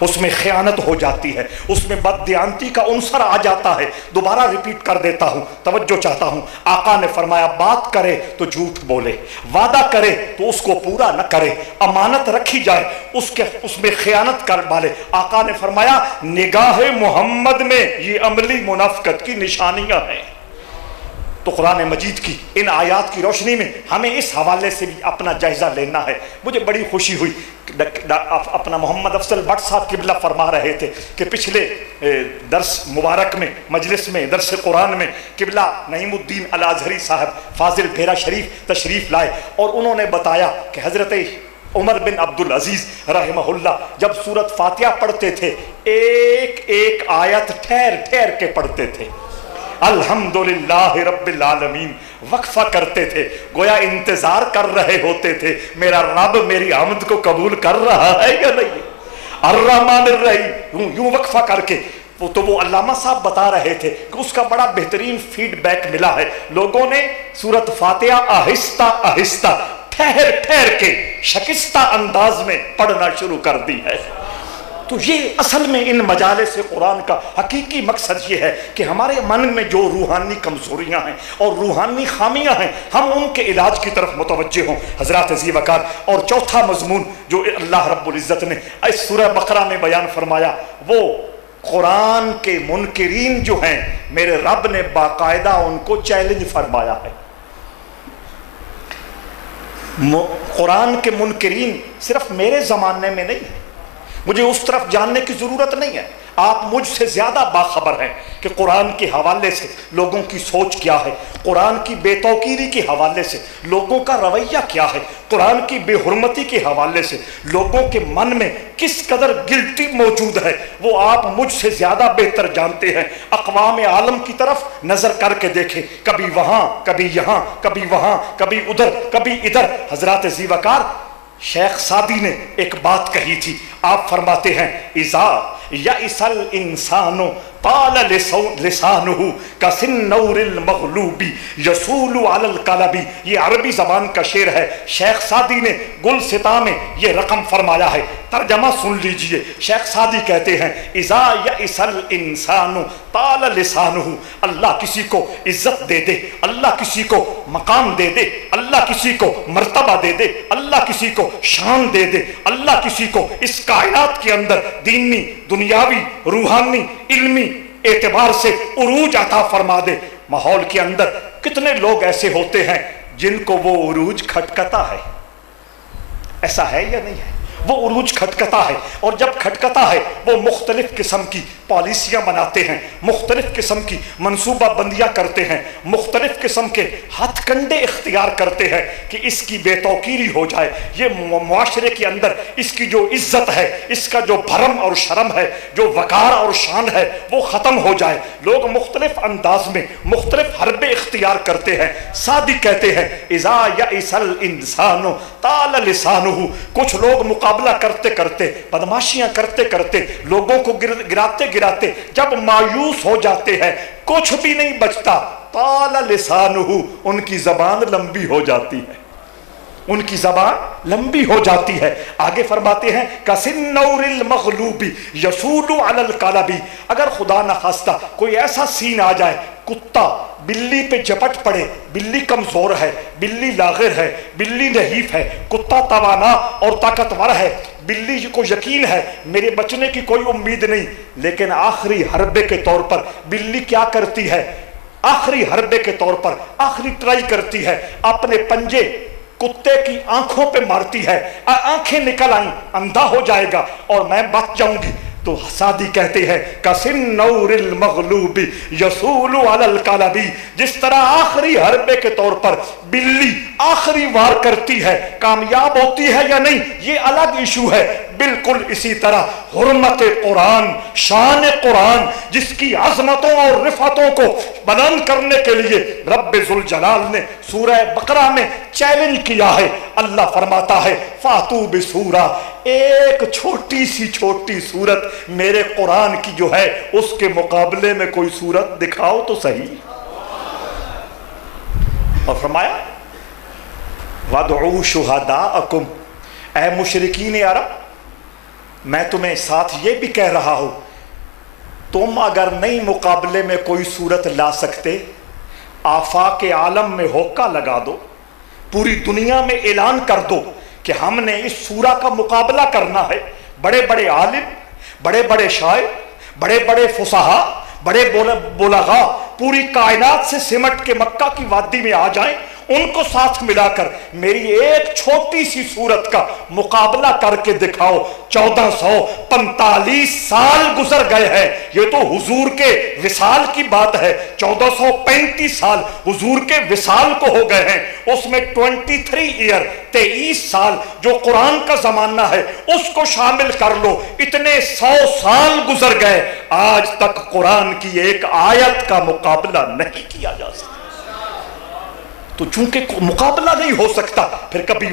اس میں خیانت ہو جاتی ہے، اس میں بددیانتی کا عنصر آ جاتا ہے. دوبارہ ریپیٹ کر دیتا ہوں، توجہ چاہتا ہوں. آقا نے فرمایا بات کرے تو جھوٹ بولے، وعدہ کرے تو اس کو پورا نہ کرے، امانت رکھی جائے اس میں خیانت کر ڈالے. آقا نے فرمایا نگاہ محمد میں یہ عملی منافقت کی نشانیاں ہیں. تو قرآن مجید کی ان آیات کی روشنی میں ہمیں اس حوالے سے بھی اپنا جائزہ لینا ہے. مجھے بڑی خوشی ہوئی، اپنا محمد افضل بٹ صاحب قبلہ فرما رہے تھے کہ پچھلے درس مبارک میں مجلس میں درس قرآن میں قبلہ نعیم الدین الازہری صاحب فاضل بھیرا شریف تشریف لائے اور انہوں نے بتایا کہ حضرت عمر بن عبدالعزیز رحمہ اللہ جب سورت فاتحہ پڑھتے تھے ایک ایک آیت ٹھہر ٹھہر کے پڑھتے تھے. الحمدللہ رب العالمین وقفہ کرتے تھے، گویا انتظار کر رہے ہوتے تھے میرا رب میری آمد کو قبول کر رہا ہے یا نہیں. الرحمن الرحیم یوں وقفہ کر کے تو وہ علامہ صاحب بتا رہے تھے کہ اس کا بڑا بہترین فیڈ بیک ملا ہے. لوگوں نے سورت فاتحہ آہستہ آہستہ ٹھہر ٹھہر کے شکستہ انداز میں پڑھنا شروع کر دی ہے. تو یہ اصل میں ان مجالس قرآن کا حقیقی مقصد یہ ہے کہ ہمارے من میں جو روحانی کمزوریاں ہیں اور روحانی خامیاں ہیں ہم ان کے علاج کی طرف متوجہ ہوں. حضرات عزیز وقار اور چوتھا مضمون جو اللہ رب العزت نے اس سورہ بقرہ میں بیان فرمایا وہ قرآن کے منکرین جو ہیں میرے رب نے باقاعدہ ان کو چیلنج فرمایا ہے. قرآن کے منکرین صرف میرے زمانے میں نہیں ہے، مجھے اس طرف جاننے کی ضرورت نہیں ہے. آپ مجھ سے زیادہ باخبر ہیں کہ قرآن کے حوالے سے لوگوں کی سوچ کیا ہے، قرآن کی بے توقیری کے حوالے سے لوگوں کا رویہ کیا ہے، قرآن کی بے حرمتی کے حوالے سے لوگوں کے من میں کس قدر گلٹی موجود ہے وہ آپ مجھ سے زیادہ بہتر جانتے ہیں. اقوام عالم کی طرف نظر کر کے دیکھیں، کبھی وہاں کبھی یہاں کبھی وہاں کبھی ادھر کبھی ادھر. حضرات عزیز وقار شیخ سعدی نے ایک بات کہی تھی. آپ فرماتے ہیں اذا یئس الانسان طال لسانہ کسنور المغلوب یسول علی القلب. یہ عربی زبان کا شعر ہے. شیخ سعدی نے گلستاں میں یہ رقم فرمایا ہے. ترجمہ سن لیجئے. شیخ سعدی کہتے ہیں اذا یئس الانسان طال لسانہ، اللہ کسی کو عزت دے دے، اللہ کسی کو مقام دے دے، اللہ کسی کو مرتبہ دے دے، اللہ کسی کو شان دے دے، اللہ کسی کو اس کائنات کے اندر دینی دنیاوی روحانی علمی اعتبار سے عروج عطا فرما دے. ماحول کے اندر کتنے لوگ ایسے ہوتے ہیں جن کو وہ عروج کھٹکتا ہے؟ ایسا ہے یا نہیں ہے؟ وہ عروج کھٹکتا ہے، اور جب کھٹکتا ہے وہ مختلف قسم کی پالیسیاں بناتے ہیں، مختلف قسم کی منصوبہ بندیاں کرتے ہیں، مختلف قسم کے ہتھ کنڈے اختیار کرتے ہیں کہ اس کی بے توقیری ہو جائے، یہ معاشرے کے اندر اس کی جو عزت ہے، اس کا جو بھرم اور شرم ہے، جو وقار اور شان ہے، وہ ختم ہو جائے۔ لوگ مختلف انداز میں مختلف حربے اختیار کرتے ہیں۔ سعدی کہتے ہیں اذا یئس الانسان طال لسانہ، کچھ لوگ مقابلہ کرتے کرتے، بدماشیاں کرتے کرتے، لوگوں کو گراتے گراتے جب مایوس ہو جاتے ہیں، کچھ بھی نہیں بچتا، طال لسانہ، ان کی زبان لمبی ہو جاتی ہے، ان کی زبان لمبی ہو جاتی ہے۔ آگے فرماتے ہیں کَسِنَّوْرِ الْمَغْلُوبِ يَسُولُ عَلَى الْقَلَبِ، اگر خدا نخواستہ کوئی ایسا سین آ جائے، کتا بلی پہ جپٹ پڑے، بلی کمزور ہے، بلی لاغر ہے، بلی نحیف ہے، کتا توانا اور طاقتور ہے، بلی کو یقین ہے میرے بچنے کی کوئی امید نہیں، لیکن آخری حربے کے طور پر بلی کیا کرتی ہے؟ آخری حربے کے طور پر آخری ٹرائی کرتی ہے، اپنے پنجے کتے کی آنکھوں پہ مارتی ہے، آنکھیں نکل آئیں، اندھا ہو جائے گا اور میں بچ جاؤں گی۔ تو سعدی کہتے ہیں کَسِنَّوْرِ الْمَغْلُوبِ يَسُولُ عَلَى الْقَلَبِ، جس طرح آخری حربے کے طور پر بلی آخری وار کرتی ہے، کامیاب ہوتی ہے یا نہیں یہ الگ ایشو ہے، بالکل اسی طرح حرمت قرآن، شان قرآن، جس کی عظمتوں اور رفعتوں کو بلند کرنے کے لیے رب ذوالجلال نے سورہ بقرہ میں چیلنج کیا ہے۔ اللہ فرماتا ہے فَاتُوا بِسُورَةٍ، ایک چھوٹی سی صورت میرے قرآن کی جو ہے اس کے مقابلے میں کوئی صورت دکھاؤ تو صحیح۔ اور فرمایا وَادْعُوا شُهَدَاءَكُمْ، اے مشرکین عرب میں تمہیں ساتھ یہ بھی کہہ رہا ہوں، تم اگر نئی مقابلے میں کوئی صورت لا سکتے، آفاق عالم میں ہوکا لگا دو، پوری دنیا میں اعلان کر دو کہ ہم نے اس سورہ کا مقابلہ کرنا ہے۔ بڑے بڑے عالم، بڑے بڑے شاعر، بڑے بڑے فصحاء، بڑے بلغاء پوری کائنات سے سمٹ کے مکہ کی وادی میں آ جائیں، ان کو ساتھ ملا کر میری ایک چھوٹی سی صورت کا مقابلہ کر کے دکھاؤ۔ 1445 سال گزر گئے ہیں، یہ تو حضور کے وصال کی بات ہے، 1435 سال حضور کے وصال کو ہو گئے ہیں، اس میں 23 سال جو قرآن کا زمانہ ہے اس کو شامل کر لو، اتنے 100 سال گزر گئے، آج تک قرآن کی ایک آیت کا مقابلہ نہیں کیا جا سکتا۔ تو چونکہ مقابلہ نہیں ہو سکتا، پھر کبھی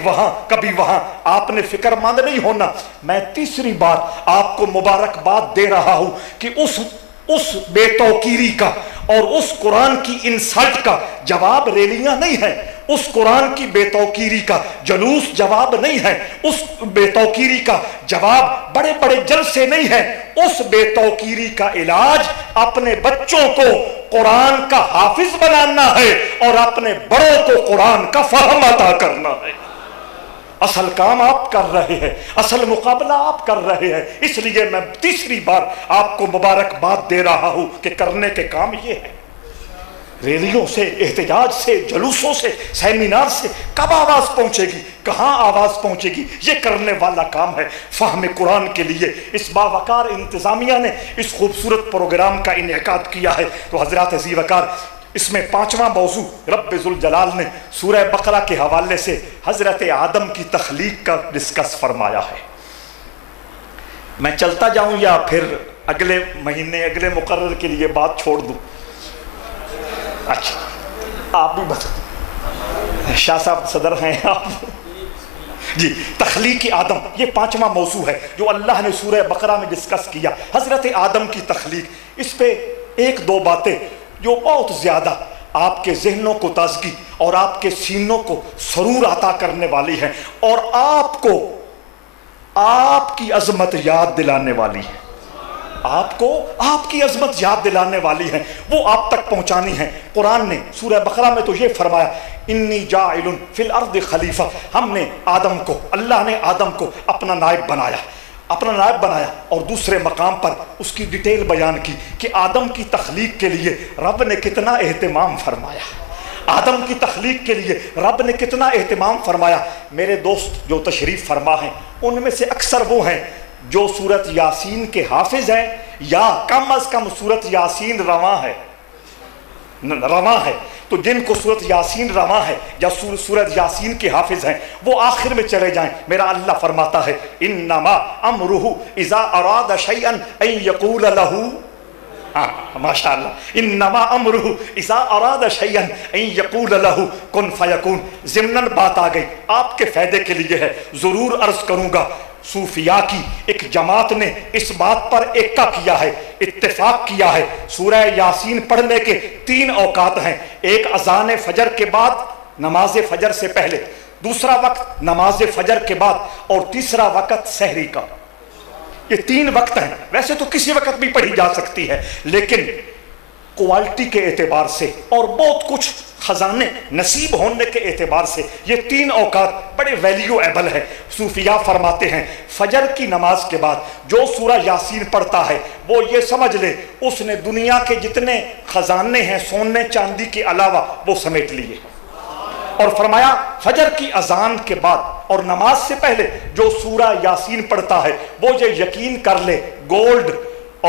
وہاں آپ نے فکر مند نہیں ہونا۔ میں تیسری بار آپ کو مبارکباد دے رہا ہوں کہ اس بے توقیری کا اور اس قرآن کی انسلٹ کا جواب ریلیاں نہیں ہے، اس قرآن کی بے توقیری کا جلوس جواب نہیں ہے، اس بے توقیری کا جواب بڑے بڑے جلسے نہیں ہے، اس بے توقیری کا علاج اپنے بچوں کو قرآن کا حافظ بنانا ہے اور اپنے بڑوں کو قرآن کا فہم عطا کرنا ہے۔ اصل کام آپ کر رہے ہیں، اصل مقابلہ آپ کر رہے ہیں، اس لیے میں تیسری بار آپ کو مبارکباد دے رہا ہوں کہ کرنے کے کام یہ ہے۔ ریلیوں سے، احتجاج سے، جلوسوں سے، سیمینار سے کب آواز پہنچے گی، کہاں آواز پہنچے گی، یہ کرنے والا کام ہے۔ فہم قرآن کے لیے اس باوقار انتظامیہ نے اس خوبصورت پروگرام کا انعقاد کیا ہے۔ تو حضرات ذی وقار، اس میں 5واں موضوع رب ذوالجلال نے سورہ بقرہ کے حوالے سے حضرت آدم کی تخلیق کا ڈسکس فرمایا ہے۔ میں چلتا جاؤں یا پھر اگلے مہینے اگلے مقرر کے لیے بات چھوڑ دوں؟ اچھا آپ بھی بتا، شاہ صاحب صدر ہیں آپ جی۔ تخلیق آدم یہ 5واں موضوع ہے جو اللہ نے سورہ بقرہ میں ڈسکس کیا، حضرت آدم کی تخلیق۔ اس پہ ایک دو باتیں جو بہت زیادہ آپ کے ذہنوں کو تازگی اور آپ کے سینوں کو سرور عطا کرنے والی ہیں، اور آپ کو آپ کی عظمت یاد دلانے والی ہے، آپ کو آپ کی عظمت یاد دلانے والی ہیں، وہ آپ تک پہنچانی ہیں۔ قرآن نے سورہ بقرہ میں تو یہ فرمایا انی جاعل فی الارض خلیفہ، ہم نے آدم کو، اللہ نے آدم کو اپنا نائب بنایا، اور دوسرے مقام پر اس کی ڈیٹیل بیان کی کہ آدم کی تخلیق کے لیے رب نے کتنا اہتمام فرمایا، آدم کی تخلیق کے لیے رب نے کتنا اہتمام فرمایا۔ میرے دوست جو تشریف فرما ہیں ان میں سے اکثر وہ ہیں جو سورت یاسین کے حافظ ہیں یا کم از کم سورت یاسین رواں ہے، تو جن کو سورت یاسین رواں ہے یا سورت یاسین کے حافظ ہیں وہ آخر میں چلے جائیں۔ میرا اللہ فرماتا ہے انما امرہ اذا اراد شیئا ان یقول لہ، ماشاء اللہ، انما امرہ اذا اراد شیئا ان یقول لہ کن فیکون۔ ضمناً بات آ گئی، آپ کے فائدے کے لیے ہے، ضرور عرض کروں گا۔ صوفیاء کی ایک جماعت نے اس بات پر ایکا کیا ہے، اتفاق کیا ہے، سورہ یاسین پڑھنے کے 3 اوقات ہیں، ایک اذان فجر کے بعد نماز فجر سے پہلے، دوسرا وقت نماز فجر کے بعد، اور تیسرا وقت سحری کا۔ یہ 3 وقت ہیں، ویسے تو کسی وقت بھی پڑھی جا سکتی ہے، لیکن کوالٹی کے اعتبار سے اور بہت کچھ خزانے نصیب ہونے کے اعتبار سے یہ 3 اوقات بڑے ویلیویبل ہے۔ صوفیاء فرماتے ہیں فجر کی نماز کے بعد جو سورہ یاسین پڑھتا ہے وہ یہ سمجھ لے اس نے دنیا کے جتنے خزانے ہیں سونے چاندی کے علاوہ وہ سمیٹ لیے، اور فرمایا فجر کی اذان کے بعد اور نماز سے پہلے جو سورہ یاسین پڑھتا ہے وہ یہ یقین کر لے گولڈ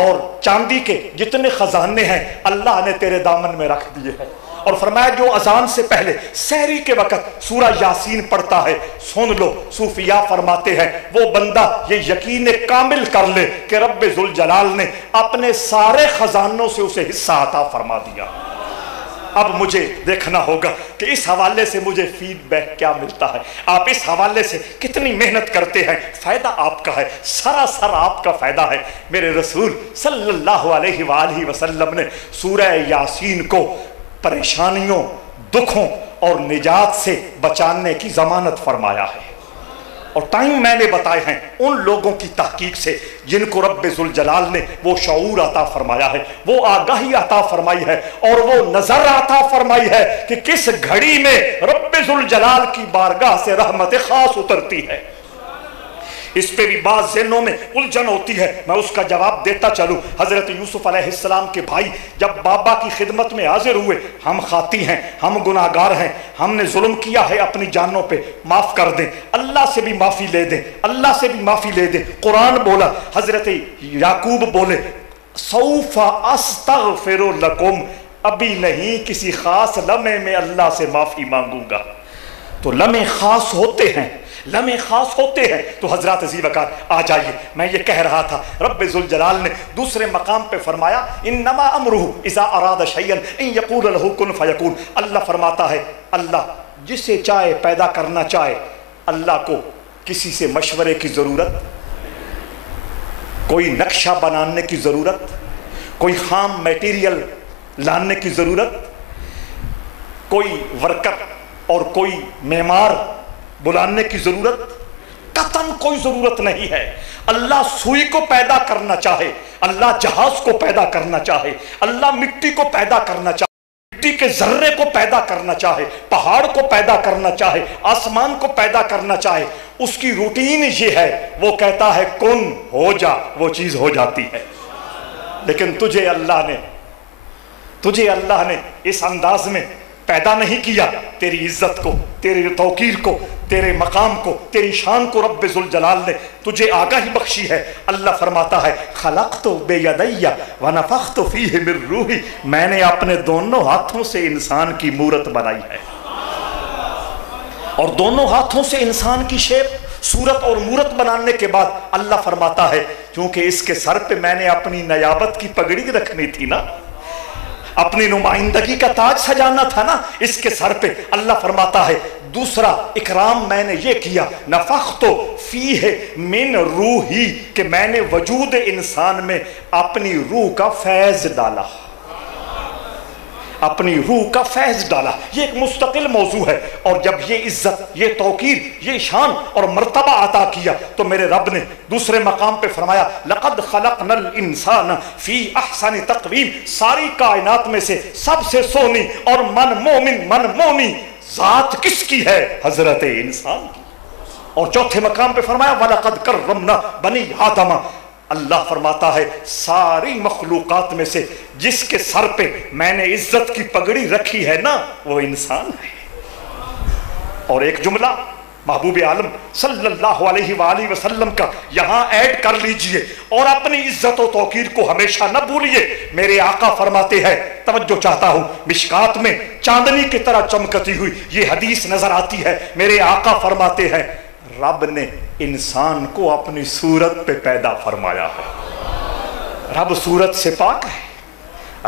اور چاندی کے جتنے خزانے ہیں اللہ نے تیرے دامن میں رکھ دیے ہیں۔ اور فرمایا جو اذان سے پہلے سحری کے وقت سورہ یاسین پڑھتا ہے، سن لو، صوفیاء فرماتے ہیں وہ بندہ یہ یقین کامل کر لے کہ رب ذوالجلال نے اپنے سارے خزانوں سے اسے حصہ عطا فرما دیا۔ اب مجھے دیکھنا ہوگا کہ اس حوالے سے مجھے فیڈ بیک کیا ملتا ہے، آپ اس حوالے سے کتنی محنت کرتے ہیں، فائدہ آپ کا ہے، سراسر آپ کا فائدہ ہے۔ میرے رسول صلی اللہ علیہ وآلہ وسلم نے سورہ یاسین کو پریشانیوں، دکھوں اور نجات سے بچانے کی ضمانت فرمایا ہے، اور ٹائم میں نے بتائے ہیں ان لوگوں کی تحقیق سے جن کو رب ذوالجلال نے وہ شعور عطا فرمایا ہے، وہ آگاہی عطا فرمائی ہے، اور وہ نظر عطا فرمائی ہے کہ کس گھڑی میں رب ذوالجلال کی بارگاہ سے رحمت خاص اترتی ہے۔ اس پہ بھی بعض ذہنوں میں الجھن ہوتی ہے، میں اس کا جواب دیتا چلوں۔ حضرت یوسف علیہ السلام کے بھائی جب بابا کی خدمت میں حاضر ہوئے، ہم خاطی ہیں، ہم گناہگار ہیں، ہم نے ظلم کیا ہے اپنی جانوں پہ، معاف کر دیں، اللہ سے بھی معافی لے دیں، اللہ سے بھی معافی لے دیں۔ قرآن بولا، حضرت یعقوب بولے سوف استغفر لکم، ابھی نہیں کسی خاص لمحے میں اللہ سے معافی مانگوں گا۔ تو لمحے خاص ہوتے ہیں، لمحے خاص ہوتے ہیں۔ تو حضرات عزیز وقار آ جائیے، میں یہ کہہ رہا تھا رب ذوالجلال نے دوسرے مقام پہ فرمایا انما امرہ اذا اراد شیئا ان یقول لہ کن فیکون۔ اللہ فرماتا ہے اللہ جسے چاہے پیدا کرنا چاہے، اللہ کو کسی سے مشورے کی ضرورت، کوئی نقشہ بنانے کی ضرورت، کوئی خام میٹیریل لانے کی ضرورت، کوئی ورکر اور کوئی معمار بلانے کی ضرورت قطعاً کوئی ضرورت نہیں ہے۔ اللہ سوئی کو پیدا کرنا چاہے، اللہ جہاز کو پیدا کرنا چاہے، اللہ مٹی کو پیدا کرنا چاہے، مٹی کے ذرے کو پیدا کرنا چاہے، پہاڑ کو پیدا کرنا چاہے، آسمان کو پیدا کرنا چاہے، اس کی روٹین یہ ہے، وہ کہتا ہے کن ہو جا، وہ چیز ہو جاتی ہے۔ لیکن تجھے اللہ نے اس انداز میں پیدا نہیں کیا، تیری عزت کو، تیری توقیر کو، تیرے مقام کو، تیری شان کو رب ذوالجلال نے تجھے آگاہی بخشی ہے۔ اللہ فرماتا ہے خلقت بیدی ونفخت فیہ من روحی، میں نے اپنے دونوں ہاتھوں سے انسان کی مورت بنائی ہے، اور دونوں ہاتھوں سے انسان کی شیپ، صورت اور مورت بنانے کے بعد اللہ فرماتا ہے کیونکہ اس کے سر پہ میں نے اپنی نیابت کی پگڑی رکھنی تھی نا، اپنی نمائندگی کا تاج سجانا تھا نا اس کے سر پہ۔ اللہ فرماتا ہے دوسرا اکرام میں نے یہ کیا نفخت فیہ من روحی، کہ میں نے وجود انسان میں اپنی روح کا فیض ڈالا، اپنی روح کا فیض ڈالا۔ یہ ایک مستقل موضوع ہے، اور جب یہ عزت، یہ توقیر، یہ شان اور مرتبہ عطا کیا تو میرے رب نے دوسرے مقام پہ فرمایا لقد خلقنا الانسان فی احسن تقویم، ساری کائنات میں سے سب سے سونی اور منمونی ذات کس کی ہے؟ حضرت انسان کی۔ اور چوتھے مقام پہ فرمایا وَلَقَدْ كَرَّمْنَا بَنِي آدَمَ، اللہ فرماتا ہے ساری مخلوقات میں سے جس کے سر پہ میں نے عزت کی پگڑی رکھی ہے نا وہ انسان ہے۔ اور ایک جملہ محبوب عالم صلی اللہ علیہ وآلہ وسلم کا یہاں ایڈ کر لیجئے اور اپنی عزت و توقیر کو ہمیشہ نہ بھولیے۔ میرے آقا فرماتے ہیں، توجہ چاہتا ہوں، مشکات میں چاندنی کی طرح چمکتی ہوئی یہ حدیث نظر آتی ہے۔ میرے آقا فرماتے ہیں رب نے انسان کو اپنی صورت پہ پیدا فرمایا ہے۔ رب صورت سے پاک ہے،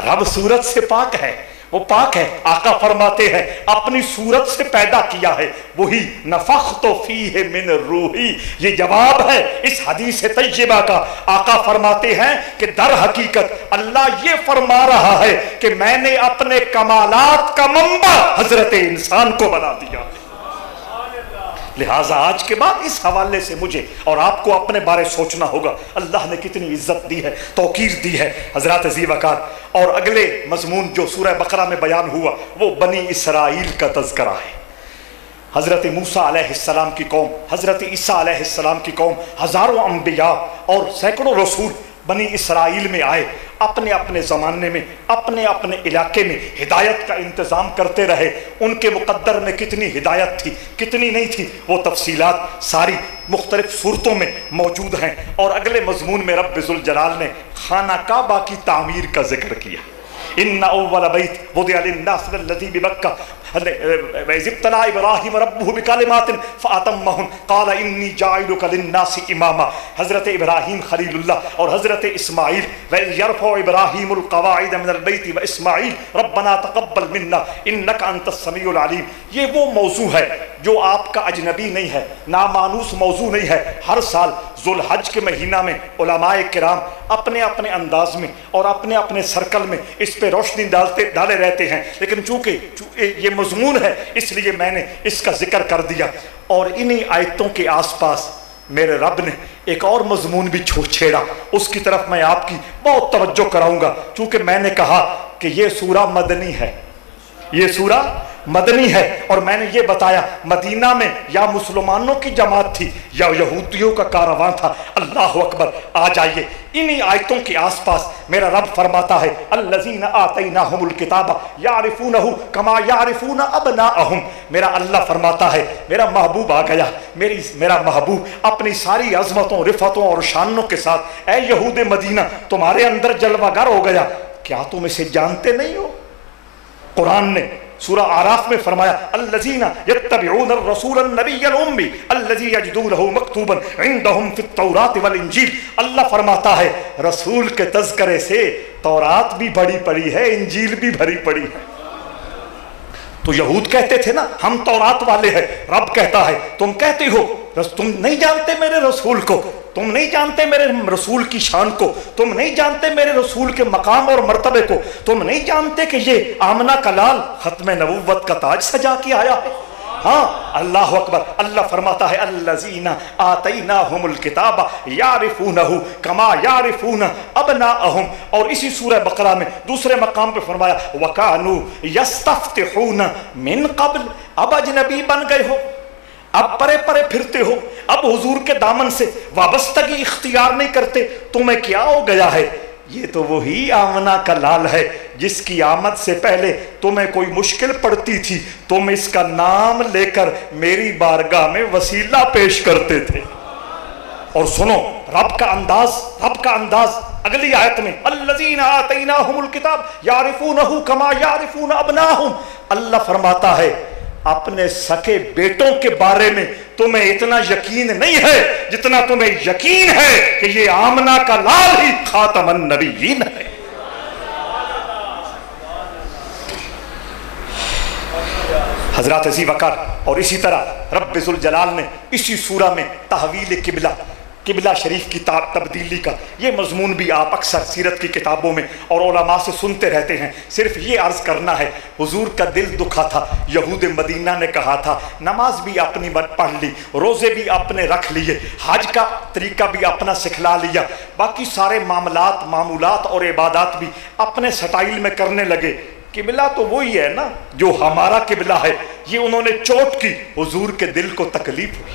رب صورت سے پاک ہے، وہ پاک ہے۔ آقا فرماتے ہیں اپنی صورت سے پیدا کیا ہے، وہی نفخت فیہ من روحی۔ یہ جواب ہے اس حدیث طیبہ کا۔ آقا فرماتے ہیں کہ در حقیقت اللہ یہ فرما رہا ہے کہ میں نے اپنے کمالات کا منبع حضرت انسان کو بنا دیا۔ لہٰذا آج کے بعد اس حوالے سے مجھے اور آپ کو اپنے بارے سوچنا ہوگا اللہ نے کتنی عزت دی ہے، توقیر دی ہے۔ حضرات عزیز وقار، اور اگلے مضمون جو سورہ بقرہ میں بیان ہوا وہ بنی اسرائیل کا تذکرہ ہے۔ حضرت موسیٰ علیہ السلام کی قوم، حضرت عیسیٰ علیہ السلام کی قوم، ہزاروں انبیاء اور سینکڑوں رسول بنی اسرائیل میں آئے، اپنے اپنے زمانے میں اپنے اپنے علاقے میں ہدایت کا انتظام کرتے رہے۔ ان کے مقدر میں کتنی ہدایت تھی، کتنی نہیں تھی، وہ تفصیلات ساری مختلف صورتوں میں موجود ہیں۔ اور اگلے مضمون میں رب ذوالجلال نے خانہ کعبہ کی تعمیر کا ذکر کیا۔ ان اول بیت وضع للناس الذی ببکہ وَإِذِ ابْتَلَىٰ إِبْرَاهِيمَ رَبُّهُ بِكَلِمَاتٍ فَأَتَمَّهُنَّ قَالَ إِنِّي جَاعِلُكَ لِلنَّاسِ إِمَامًا۔ حضرت ابراہیم خلیل اللہ اور حضرت اسماعیل وَإِذْ يَرْفَعُ إِبْرَاهِيمُ الْقَوَاعِدَ مِنَ الْبَيْتِ وَإِسْمَاعِيلُ رَبَّنَا تَقَبَّلْ مِنَّا إِنَّكَ أَنْتَ السَّمِيعُ الْعَلِيمُ۔ یہ وہ موضوع ہے جو آپ کا اجنبی نہیں ہے، نامانوس موضوع نہیں ہے۔ ہر سال ذوالحج کے مہینہ میں علماء کرام اپنے اپنے انداز میں اور اپنے اپنے سرکل میں اس پہ روشنی ڈالے رہتے ہیں، لیکن چونکہ یہ مضمون ہے اس لیے میں نے اس کا ذکر کر دیا۔ اور انہی آیتوں کے آس پاس میرے رب نے ایک اور مضمون بھی چھیڑا، اس کی طرف میں آپ کی بہت توجہ کراؤں گا، چونکہ میں نے کہا کہ یہ سورہ مدنی ہے، یہ سورہ مدنی ہے۔ اور میں نے یہ بتایا مدینہ میں یا مسلمانوں کی جماعت تھی یا یہودیوں کا کارواں تھا۔ اللہ اکبر۔ آ جائیے انہی آیتوں کے آس پاس میرا رب فرماتا ہے الذین آتیناہم الکتاب یعرفونہ کما یعرفون ابناءہم۔ میرا اللہ فرماتا ہے میرا محبوب آ گیا، میرا محبوب اپنی ساری عظمتوں، رفعتوں اور شانوں کے ساتھ، اے یہود مدینہ تمہارے اندر جلوہ گر ہو گیا، کیا تم اسے جانتے نہیں ہو؟ قرآن نے سورہ اعراف میں فرمایا الذین یتبعون الرسول النبی الامی الذی یجدونہ مکتوبا عندہم فی التوراۃ والانجیل۔ اللہ فرماتا ہے رسول کے تذکرے سے تورات بھی بھری پڑی ہے، انجیل بھی بھری پڑی ہے۔ تو یہود کہتے تھے نا ہم تورات والے ہیں، رب کہتا ہے تم کہتے ہو تم نہیں جانتے میرے رسول کو، تم نہیں جانتے میرے رسول کی شان کو، تم نہیں جانتے میرے رسول کے مقام اور مرتبے کو، تم نہیں جانتے کہ یہ آمنہ کا لال ختم نبوت کا تاج سجا کے آیا ہے۔ ہاں اللہ اکبر۔ اللہ فرماتا ہے الذین آتیناہم الکتاب یعرفونہ کما یعرفون ابناءہم۔ اور اسی سورہ بقرہ میں دوسرے مقام پہ فرمایا وکانوا یستفتحون من قبل۔ اب اجنبی بن گئے ہو، اب پرے پرے پھرتے ہو، اب حضور کے دامن سے وابستگی اختیار نہیں کرتے، تمہیں کیا ہو گیا ہے؟ یہ تو وہی آمنہ کا لال ہے جس کی آمد سے پہلے تمہیں کوئی مشکل پڑتی تھی، تم اس کا نام لے کر میری بارگاہ میں وسیلہ پیش کرتے تھے۔ اور سنو رب کا انداز اگلی آیت میں الذین آتیناہم الکتاب یعرفونہ کما یعرفون ابناہم۔ اللہ فرماتا ہے اپنے سکے بیٹوں کے بارے میں تمہیں اتنا یقین نہیں ہے جتنا تمہیں یقین ہے کہ یہ آمنہ کا لال ہی خاتم النبیین ہے۔ حضرات عزیز وقار، اور اسی طرح رب ذوالجلال نے اسی سورہ میں تحویل قبلہ شریف کی تبدیلی کا یہ مضمون بھی آپ اکثر سیرت کی کتابوں میں اور علماء سے سنتے رہتے ہیں۔ صرف یہ عرض کرنا ہے حضور کا دل دکھا تھا، یہود مدینہ نے کہا تھا نماز بھی اپنی پڑھ لی، روزے بھی اپنے رکھ لیے، حج کا طریقہ بھی اپنا سکھلا لیا، باقی سارے معمولات اور عبادات بھی اپنے سٹائل میں کرنے لگے۔ قبلہ تو وہی ہے نا جو ہمارا قبلہ ہے۔ یہ انہوں نے چوٹ کی، حضور کے دل کو تکلیف ہوئی،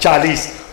40।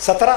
17।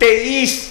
23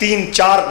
3-4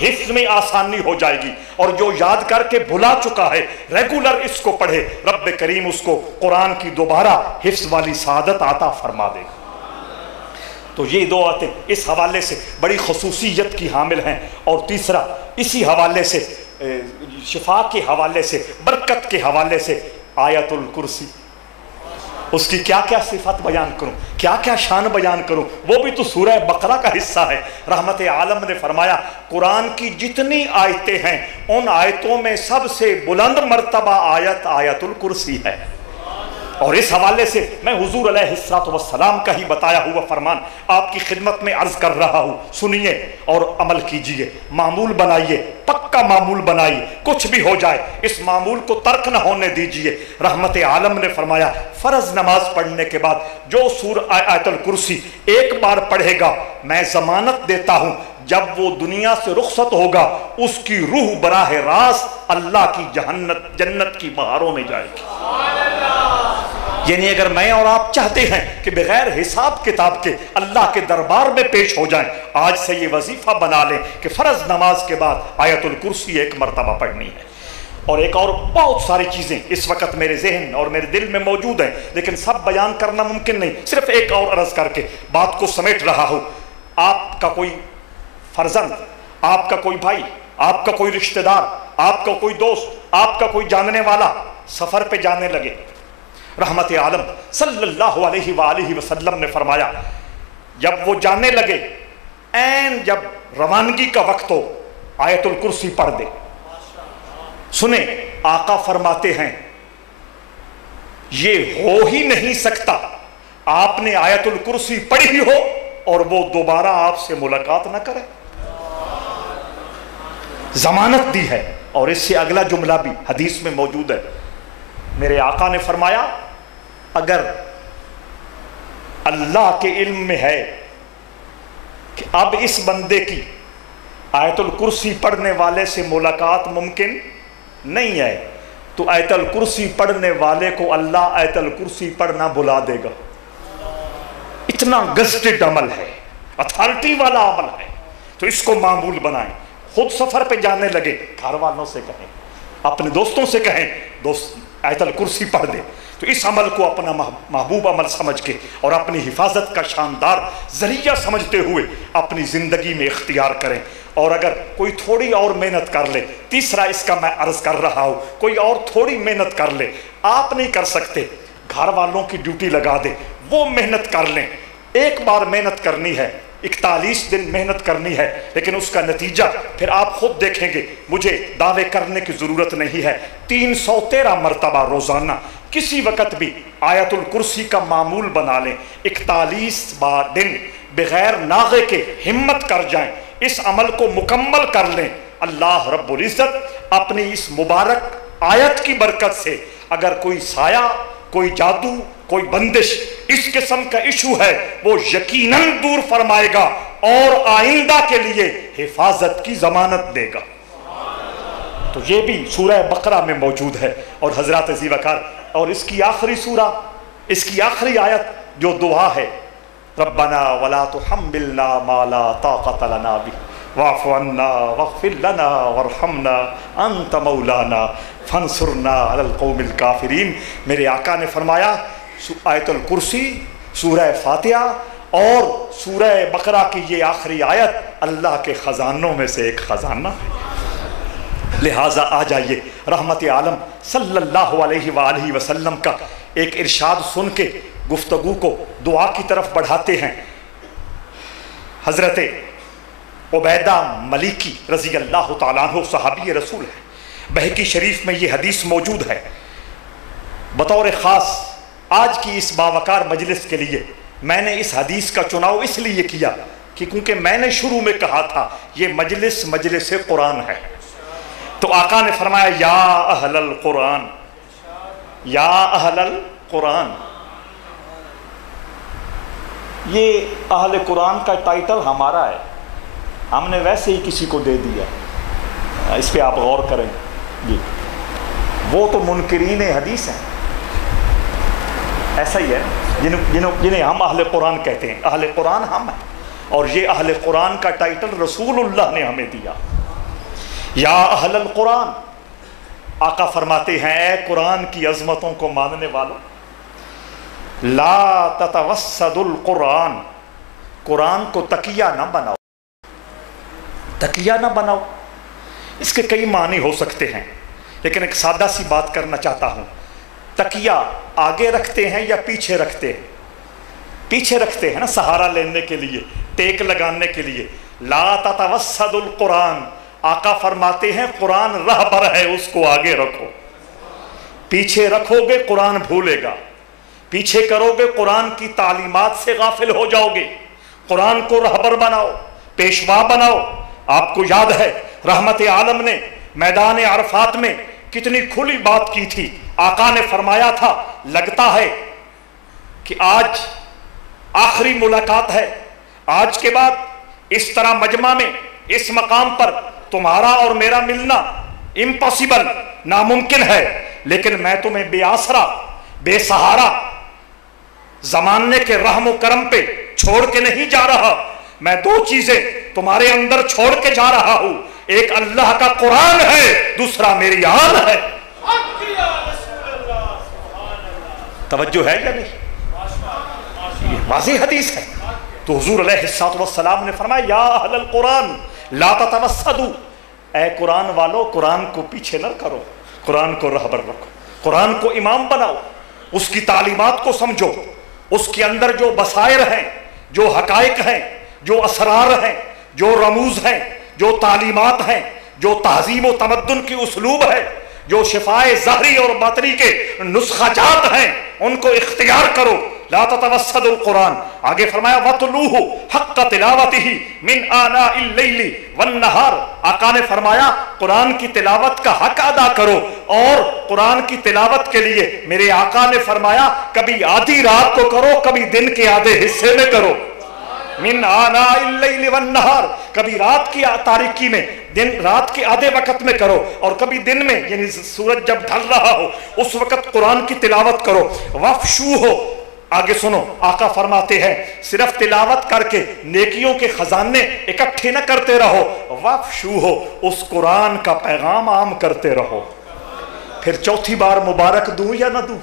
حفظ میں آسانی ہو جائے گی، اور جو یاد کر کے بھلا چکا ہے ریگولر اس کو پڑھے، رب کریم اس کو قرآن کی دوبارہ حفظ والی سعادت عطا فرما دے گا۔ تو یہ دو آیتیں اس حوالے سے بڑی خصوصیت کی حامل ہیں، اور تیسرا اسی حوالے سے شفا کے حوالے سے، برکت کے حوالے سے آیت الکرسی، اس کی کیا کیا صفات بیان کروں، کیا کیا شان بیان کروں، وہ بھی تو سورہ بقرہ کا حصہ ہے۔ رحمت عالم نے فرمایا قرآن کی جتنی آیتیں ہیں ان آیتوں میں سب سے بلند مرتبہ آیت الکرسی ہے۔ اور اس حوالے سے میں حضور علیہ الصلوۃ والسلام کا ہی بتایا ہوا فرمان آپ کی خدمت میں عرض کر رہا ہوں، سنیے اور عمل کیجئے، معمول بنائیے، پکا معمول بنائیے، کچھ بھی ہو جائے اس معمول کو ترک نہ ہونے دیجئے۔ رحمت عالم نے فرمایا فرض نماز پڑھنے کے بعد جو آیت الکرسی ایک بار پڑھے گا، میں ضمانت دیتا ہوں جب وہ دنیا سے رخصت ہوگا اس کی روح براہ راست اللہ کی جنت کی بہاروں میں جائے گی۔ یعنی اگر میں اور آپ چاہتے ہیں کہ بغیر حساب کتاب کے اللہ کے دربار میں پیش ہو جائیں، آج سے یہ وظیفہ بنا لیں کہ فرض نماز کے بعد آیت الکرسی ایک مرتبہ پڑھنی ہے۔ اور ایک اور بہت ساری چیزیں اس وقت میرے ذہن اور میرے دل میں موجود ہیں، لیکن سب بیان کرنا ممکن نہیں، صرف ایک اور عرض کر کے بات کو سمیٹ رہا ہوں۔ آپ کا کوئی فرزند، آپ کا کوئی بھائی، آپ کا کوئی رشتہ دار، آپ کا کوئی دوست، آپ کا کوئی جاننے والا سفر پہ جانے لگے، رحمت عالم صلی اللہ علیہ وآلہ وسلم نے فرمایا جب وہ جانے لگے، این جب روانگی کا وقت ہو، آیت الکرسی پڑھ دے۔ سنیں آقا فرماتے ہیں یہ ہو ہی نہیں سکتا آپ نے آیت الکرسی پڑھی ہو اور وہ دوبارہ آپ سے ملاقات نہ کرے، ضمانت دی ہے۔ اور اس سے اگلا جملہ بھی حدیث میں موجود ہے، میرے آقا نے فرمایا اگر اللہ کے علم میں ہے کہ اب اس بندے کی آیت الکرسی پڑھنے والے سے ملاقات ممکن نہیں ہے تو آیت الکرسی پڑھنے والے کو اللہ آیت الکرسی پڑھنا بلا دے گا۔ اتنا گزٹڈ عمل ہے، اتھارٹی والا عمل ہے، تو اس کو معمول بنائیں۔ خود سفر پہ جانے لگے، گھر والوں سے کہیں، اپنے دوستوں سے کہیں دوست آیت الکرسی پڑھ دے، تو اس عمل کو اپنا محبوب عمل سمجھ کے اور اپنی حفاظت کا شاندار ذریعہ سمجھتے ہوئے اپنی زندگی میں اختیار کریں۔ اور اگر کوئی تھوڑی اور محنت کر لے، تیسرا اس کا میں عرض کر رہا ہوں، کوئی اور تھوڑی محنت کر لے، آپ نہیں کر سکتے، گھر والوں کی ڈیوٹی لگا دے، وہ محنت کر لیں۔ ایک بار محنت کرنی ہے، 41 دن محنت کرنی ہے، لیکن اس کا نتیجہ پھر آپ خود دیکھیں گے، مجھے دعوے کرنے کی ضرورت نہیں ہے۔ 313 مرتبہ روزانہ کسی وقت بھی آیت الکرسی کا معمول بنا لیں، 41 دن بغیر ناغے کے ہمت کر جائیں، اس عمل کو مکمل کر لیں۔ اللہ رب العزت اپنی اس مبارک آیت کی برکت سے اگر کوئی سایہ، کوئی جادو، کوئی بندش اس قسم کا ایشو ہے وہ یقیناً دور فرمائے گا اور آئندہ کے لیے حفاظت کی ضمانت دے گا۔ تو یہ بھی سورہ بقرہ میں موجود ہے۔ اور حضرات ذی وقار، اور اس کی آخری سورہ، اس کی آخری آیت جو دعا ہے، ربنا ولا تحملنا ما لا طاقت لنا به واعف عنا واغفر لنا وارحمنا انت مولانا فانصرنا علی القوم الکافرین۔ میرے آقا نے فرمایا آیت الکرسی، سورہ فاتحہ اور سورہ بقرہ کی یہ آخری آیت اللہ کے خزانوں میں سے ایک خزانہ ہے۔ لہٰذا آ جائیے رحمت عالم صلی اللہ علیہ وآلہ وسلم کا ایک ارشاد سن کے گفتگو کو دعا کی طرف بڑھاتے ہیں۔ حضرت عبیدہ ملیکی رضی اللہ تعالیٰ عنہ صحابی رسول ہے، بہقی شریف میں یہ حدیث موجود ہے۔ بطور خاص آج کی اس باوقار مجلس کے لیے میں نے اس حدیث کا چناؤ اس لیے کیا کہ کیونکہ میں نے شروع میں کہا تھا یہ مجلس قرآن ہے، تو آقا نے فرمایا یا اہل القرآن، یا اہل القرآن۔ یہ اہل قرآن کا ٹائٹل ہمارا ہے، ہم نے ویسے ہی کسی کو دے دیا، اس پہ آپ غور کریں جی۔ وہ تو منکرین حدیث ہیں، ایسا ہی ہے جنہیں ہم اہل قرآن کہتے ہیں، اہل قرآن ہم ہیں، اور یہ اہل قرآن کا ٹائٹل رسول اللہ نے ہمیں دیا۔ یا اہل القرآن، آقا فرماتے ہیں اے قرآن کی عظمتوں کو ماننے والوں، لا تتوسد القرآن، قرآن کو تکیہ نہ بناؤ، تکیہ نہ بناؤ۔ اس کے کئی معنی ہو سکتے ہیں، لیکن ایک سادہ سی بات کرنا چاہتا ہوں۔ تکیہ آگے رکھتے ہیں یا پیچھے رکھتے ہیں؟ پیچھے رکھتے ہیں نا، سہارا لینے کے لیے، ٹیک لگانے کے لیے۔ لا تتوسد القرآن، آقا فرماتے ہیں قرآن رہبر ہے، اس کو آگے رکھو۔ پیچھے رکھو گے قرآن بھولے گا، پیچھے کرو گے قرآن کی تعلیمات سے غافل ہو جاؤ گے۔ قرآن کو رہبر بناؤ، پیشوا بناؤ۔ آپ کو یاد ہے رحمت عالم نے میدان عرفات میں کتنی کھلی بات کی تھی۔ آقا نے فرمایا تھا لگتا ہے کہ آج آخری ملاقات ہے، آج کے بعد اس طرح مجمع میں اس مقام پر تمہارا اور میرا ملنا امپاسبل، ناممکن ہے، لیکن میں تمہیں بے آسرا، بے سہارا زمانے کے رحم و کرم پہ چھوڑ کے نہیں جا رہا۔ میں دو چیزیں تمہارے اندر چھوڑ کے جا رہا ہوں، ایک اللہ کا قرآن ہے، دوسرا میری آن ہے۔ توجہ ہے یا نہیں؟ یہ واضح حدیث ہے۔ تو حضور علیہ السلام نے فرمایا یا اہل القرآن لا تتوسدوا، اے قرآن والو قرآن کو پیچھے نہ کرو، قرآن کو رہبر رکھو، قرآن کو امام بناؤ، اس کی تعلیمات کو سمجھو، اس کے اندر جو بصائر ہیں، جو حقائق ہیں، جو اسرار ہیں، جو رموز ہیں، جو تعلیمات ہیں، جو تہذیب و تمدن کی اسلوب ہے، جو شفائے ظاہری اور باطنی کے نسخہ جات ہیں، ان کو اختیار کرو۔ لا تتوسد القرآن، آگے فرمایا وَاتْلُوهُ حَقَّ تِلَاوَتِهِ مِنْ آنَاءِ اللَّيْلِ وَالنَّهَارِ، آقا نے فرمایا قرآن کی تلاوت کا حق ادا کرو، اور قرآن کی تلاوت کے لیے میرے آقا نے فرمایا کبھی آدھی رات کو کرو، کبھی دن کے آدھے حصے میں کرو۔ من آناء اللیل والنہار، کبھی رات کی تاریکی میں، رات کے آدھے وقت میں کرو، اور کبھی دن میں، یعنی سورج جب ڈھل رہا ہو اس وقت قرآن کی تلاوت کرو۔ وَافْشُوهُ، آگے سنو، آقا فرماتے ہیں صرف تلاوت کر کے نیکیوں کے خزانے اکٹھے نہ کرتے رہو، وَافْشُوهُ، اس قرآن کا پیغام عام کرتے رہو۔ پھر چوتھی بار مبارک دوں یا نہ دوں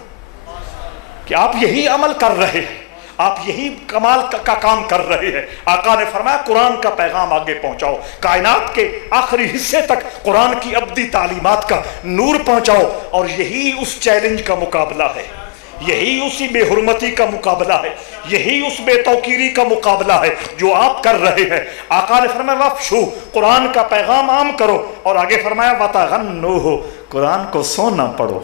کہ آپ یہی عمل کر رہے ہیں، آپ یہی کمال کا کام کر رہے ہیں۔ آقا نے فرمایا قرآن کا پیغام آگے پہنچاؤ، کائنات کے آخری حصے تک قرآن کی ابدی تعلیمات کا نور پہنچاؤ، اور یہی اس چیلنج کا مقابلہ ہے، یہی اسی بے حرمتی کا مقابلہ ہے، یہی اس بے توقیری کا مقابلہ ہے جو آپ کر رہے ہیں۔ آقا نے فرمایا وَافْشُوهُ، قرآن کا پیغام عام کرو، اور آگے فرمایا وَتَغَنُّوهُ، قرآن کو سونا پڑھو۔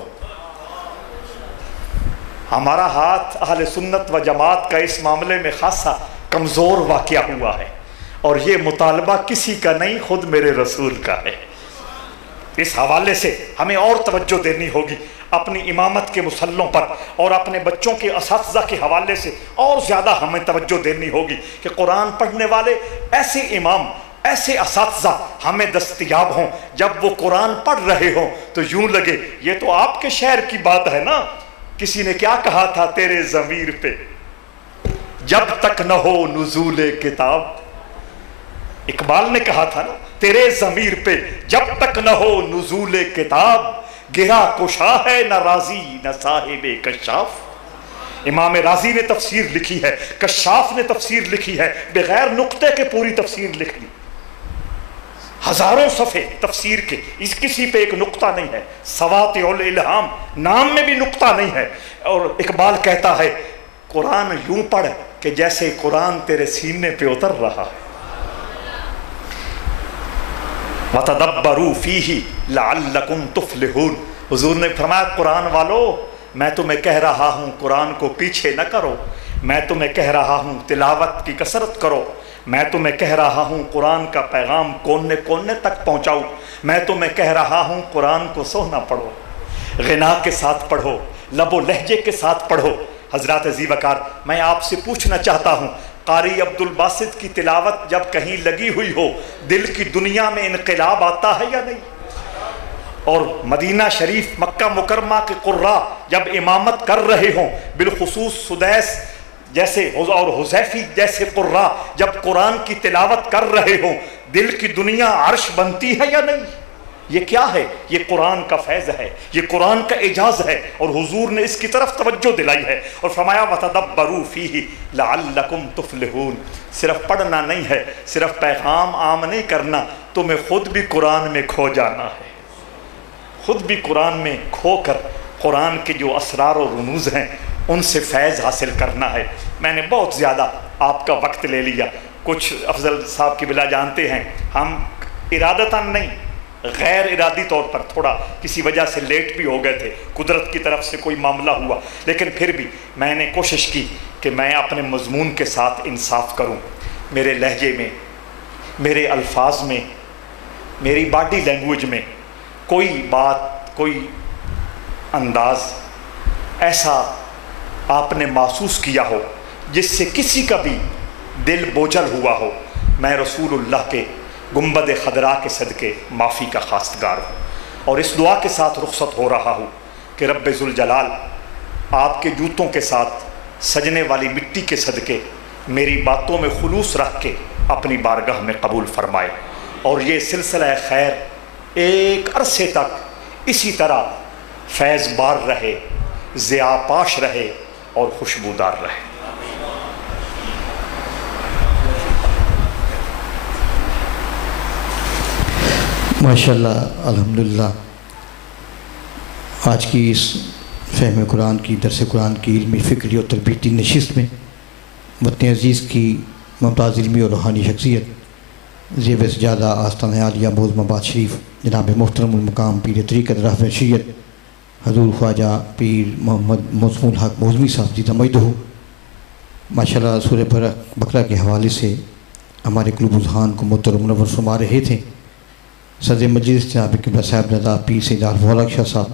ہمارا ہاتھ اہل سنت و جماعت کا اس معاملے میں خاصا کمزور واقعہ ہوا ہے، اور یہ مطالبہ کسی کا نہیں، خود میرے رسول کا ہے۔ اس حوالے سے ہمیں اور توجہ دینی ہوگی، اپنی امامت کے مسلوں پر اور اپنے بچوں کے اساتذہ کے حوالے سے اور زیادہ ہمیں توجہ دینی ہوگی کہ قرآن پڑھنے والے ایسے امام، ایسے اساتذہ ہمیں دستیاب ہوں، جب وہ قرآن پڑھ رہے ہوں تو یوں لگے یہ تو آپ کے شہر کی بات ہے نا۔ کسی نے کیا کہا تھا تیرے ضمیر پہ جب تک نہ ہو نزول کتاب، اقبال نے کہا تھا نا تیرے ضمیر پہ جب تک نہ ہو نزول کتاب، گرا کشا ہے نہ راضی نہ صاحب کشاف۔ امام راضی نے تفسیر لکھی ہے، کشاف نے تفسیر لکھی ہے، بغیر نقطے کے پوری تفسیر لکھ لی، ہزاروں صفحے تفسیر کے، اس کسی پہ ایک نقطہ نہیں ہے، سواطع الالہام نام میں بھی نقطہ نہیں ہے۔ اور اقبال کہتا ہے قرآن یوں پڑھ کہ جیسے قرآن تیرے سینے پہ اتر رہا ہے۔ وَتَدَبَّرُوا فِيهِ لَعَلَّكُمْ تُفْلِحُونَ، حضور نے فرمایا قرآن والو میں تمہیں کہہ رہا ہوں قرآن کو پیچھے نہ کرو، میں تمہیں کہہ رہا ہوں تلاوت کی کثرت کرو، میں تمہیں کہہ رہا ہوں قرآن کا پیغام کونے کونے تک پہنچاؤ، میں تمہیں کہہ رہا ہوں قرآن کو سونا پڑھو، غنا کے ساتھ پڑھو، لب و لہجے کے ساتھ پڑھو۔ حضرات عزیز وقار، میں آپ سے پوچھنا چاہتا ہوں قاری عبد الباسط کی تلاوت جب کہیں لگی ہوئی ہو دل کی دنیا میں انقلاب آتا ہے یا نہیں؟ اور مدینہ شریف مکہ مکرمہ کے قراء جب امامت کر رہے ہوں، بالخصوص سدیس جیسے اور حذیفی جیسے قراء جب قرآن کی تلاوت کر رہے ہوں، دل کی دنیا عرش بنتی ہے یا نہیں؟ یہ کیا ہے؟ یہ قرآن کا فیض ہے، یہ قرآن کا اعجاز ہے، اور حضور نے اس کی طرف توجہ دلائی ہے اور فرمایا وَتَدَبَّرُوا فِيهِ لَعَلَّكُمْ تُفْلِحُونَ۔ صرف پڑھنا نہیں ہے، صرف پیغام عام نہیں کرنا، تمہیں خود بھی قرآن میں کھو جانا ہے، خود بھی قرآن میں کھو کر قرآن کے جو اسرار و رموز ہیں ان سے فیض حاصل کرنا ہے۔ میں نے بہت زیادہ آپ کا وقت لے لیا، کچھ افضل صاحب کی بلا جانتے ہیں ہم ارادتاً نہیں، غیر ارادی طور پر تھوڑا کسی وجہ سے لیٹ بھی ہو گئے تھے، قدرت کی طرف سے کوئی معاملہ ہوا، لیکن پھر بھی میں نے کوشش کی کہ میں اپنے مضمون کے ساتھ انصاف کروں، میرے لہجے میں، میرے الفاظ میں، میری باڈی لینگویج میں کوئی بات، کوئی انداز ایسا آپ نے محسوس کیا ہو جس سے کسی کا بھی دل بوجھل ہوا ہو، میں رسول اللہ کے گنبد خضرا کے صدقے معافی کا خواستگار ہوں، اور اس دعا کے ساتھ رخصت ہو رہا ہوں کہ رب ذوالجلال آپ کے جوتوں کے ساتھ سجنے والی مٹی کے صدقے میری باتوں میں خلوص رکھ کے اپنی بارگاہ میں قبول فرمائے، اور یہ سلسلہ خیر ایک عرصے تک اسی طرح فیض بار رہے، ضیاء پاش رہے اور خوشبودار رہے۔ ماشاءاللہ، الحمدللہ، آج کی اس فہم قرآن کی، درس قرآن کی علمی، فکری اور تربیتی نشست میں وطن عزیز کی ممتاز علمی اور روحانی شخصیت زیب سجادہ آستانہ عالیہ موزم آباد شریف جناب محترم المقام پیر طریقت راہبر شریعت حضور خواجہ پیر محمد موزم الحق موزمی صاحب جی مجدہ ماشاءاللہ سورہ بقرہ کے حوالے سے ہمارے قلوب و اذہان کو متر و منور فرما رہے تھے۔ صدر مجلس جناب قبلہ صاحب ندا پیر سید الفضل شاہ صاحب،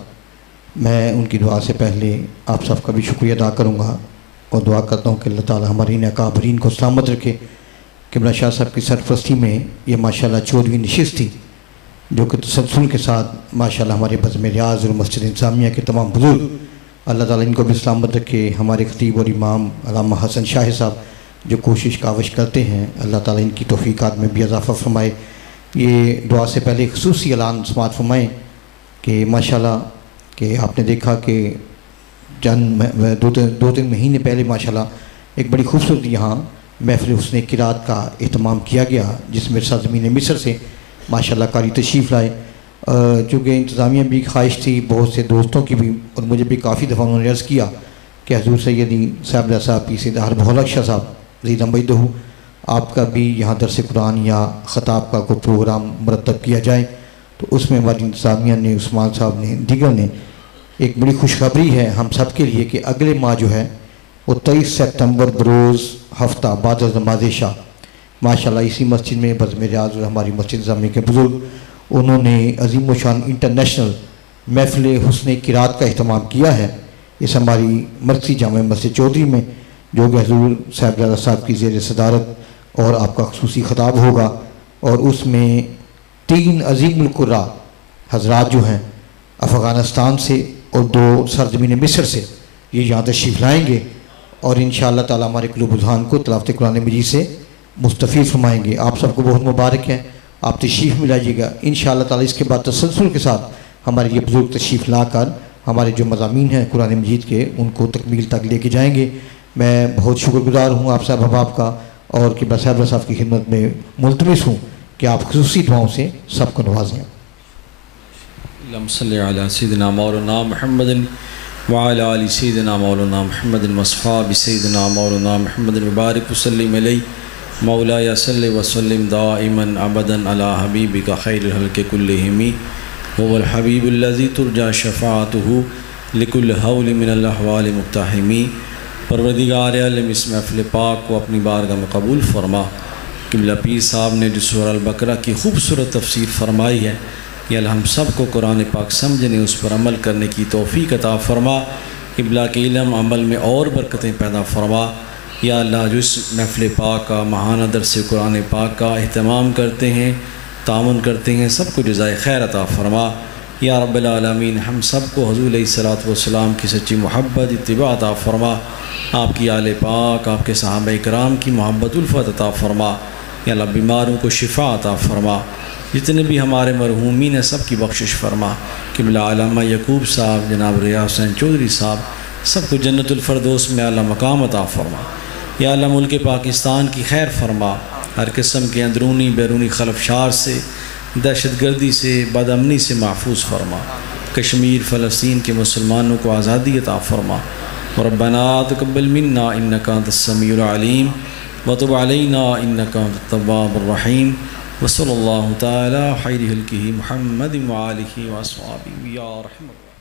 میں ان کی دعا سے پہلے آپ سب کا بھی شکریہ ادا کروں گا اور دعا کرتا ہوں کہ اللہ تعالی ہمارے ان اکابرین کو سلامت رکھے۔ قبلہ شاہ صاحب کی سرپرستی میں یہ ماشاءاللہ 14ویں نشست تھی جو کہ تسلسل کے ساتھ ماشاءاللہ ہمارے بزم ریاض اور مسجد انتظامیہ کے تمام بزرگ، اللہ تعالیٰ ان کو بھی سلامت رکھے۔ ہمارے خطیب اور امام علامہ حسن شاہ صاحب جو کوشش کاوش کرتے ہیں، اللہ تعالیٰ ان کی توفیقات میں بھی اضافہ فرمائے۔ یہ دعا سے پہلے خصوصی اعلان سماعت فرمائیں کہ ماشاءاللہ کہ آپ نے دیکھا کہ دو تین مہینے پہلے ماشاءاللہ ایک بڑی خوبصورت یہاں محفل حسن قرات کا اہتمام کیا گیا، جس میں سرزمین مصر سے ماشاءاللہ قاری تشریف لائے، چونکہ انتظامیہ بھی خواہش تھی، بہت سے دوستوں کی بھی، اور مجھے بھی کافی دفعہ انہوں نے عرض کیا کہ حضور سیدی صاحب صاحب پیر سید الفضل شاہ صاحب زیدہ مجدہ آپ کا بھی یہاں درس قرآن یا خطاب کا کوئی پروگرام مرتب کیا جائے، تو اس میں ہماری انتظامیہ نے، عثمان صاحب نے، دیگر نے، ایک بڑی خوشخبری ہے ہم سب کے لیے کہ اگلے ماہ جو ہے وہ 23 سپتمبر بروز ہفتہ بعد از نماز عشاء ماشاءاللہ اسی مسجد میں بزم ریاض اور ہماری مسجد انتظامیہ کے بزرگ انہوں نے عظیم و شان انٹرنیشنل محفل حسن قرات کا اہتمام کیا ہے، اس ہماری مرکزی جامع مسجد چودھری میں، جو کہ حضور صاحب صاحب کی زیر صدارت اور آپ کا خصوصی خطاب ہوگا، اور اس میں 3 عظیم القراء حضرات جو ہیں افغانستان سے اور 2 سرزمین مصر سے یہ یہاں تشریف لائیں گے، اور انشاءاللہ تعالی ہمارے قلوب و اذہان کو تلاوت قرآن مجید سے مستفید فرمائیں گے۔ آپ سب کو بہت مبارک ہے، آپ تشریف میں لائیے گا انشاءاللہ تعالی۔ اس کے بعد تسلسل کے ساتھ ہمارے یہ بزرگ تشریف لا کر ہمارے جو مضامین ہیں قرآن مجید کے ان کو تکمیل تک لے کے جائیں گے۔ میں بہت شکر گزار ہوں آپ صاحب احباب کا، اور قبلہ صاحب صاحب کی خدمت میں ملتمس ہوں کہ آپ خصوصی دعاؤں سے سب کو نوازیں۔ اللہم صلی علی سیدنا مولانا محمد وعلی آل سیدنا مولانا محمد واصحاب سیدنا مولانا محمد مبارک وسلم علیہ مولایا صلی وسلم دائما ابدا علی حبیبک خیر الخلق کلہم هو الحبیب الذی ترجى شفاعته لکل حول من الاحوال مقتحمی۔ پروردگار عالم اس محفل پاک کو اپنی بارگاہ میں قبول فرما۔ قبلہ پیر صاحب نے جو سورہ البقرہ کی خوبصورت تفسیر فرمائی ہے، یا اللہ ہم سب کو قرآن پاک سمجھنے، اس پر عمل کرنے کی توفیق عطا فرما۔ قبلہ کے علم عمل میں اور برکتیں پیدا فرما۔ یا اللہ جو اس محفل پاک کا ماہانہ درس قرآن پاک کا اہتمام کرتے ہیں، تعاون کرتے ہیں، سب کو جزائے خیر عطا فرما۔ یا رب العالمین ہم سب کو حضور علیہ الصلوۃ والسلام کی سچی محبت اتباع عطا فرما۔ آپ کی آل پاک، آپ کے صحابہ کرام کی محبت الفت عطا فرما۔ یا اللہ بیماروں کو شفا عطا فرما، جتنے بھی ہمارے مرحومین ہیں سب کی بخشش فرما۔ قبلہ علامہ یعقوب صاحب، جناب ریاض حسین چودھری صاحب، سب کو جنت الفردوس میں اعلیٰ مقام عطا فرما۔ یا اللہ ملک پاکستان کی خیر فرما، ہر قسم کے اندرونی بیرونی خلفشار سے، دہشت گردی سے، بد امنی سے محفوظ فرما۔ کشمیر فلسطین کے مسلمانوں کو آزادی عطا فرما۔ ربنا تقبل منا انک انت السمیع العلیم وتب علینا انک انت التواب الرحیم، وصلی اللہ تعالی خیر خلقہ محمد وآلہ وصحبہ یا رحمۃ۔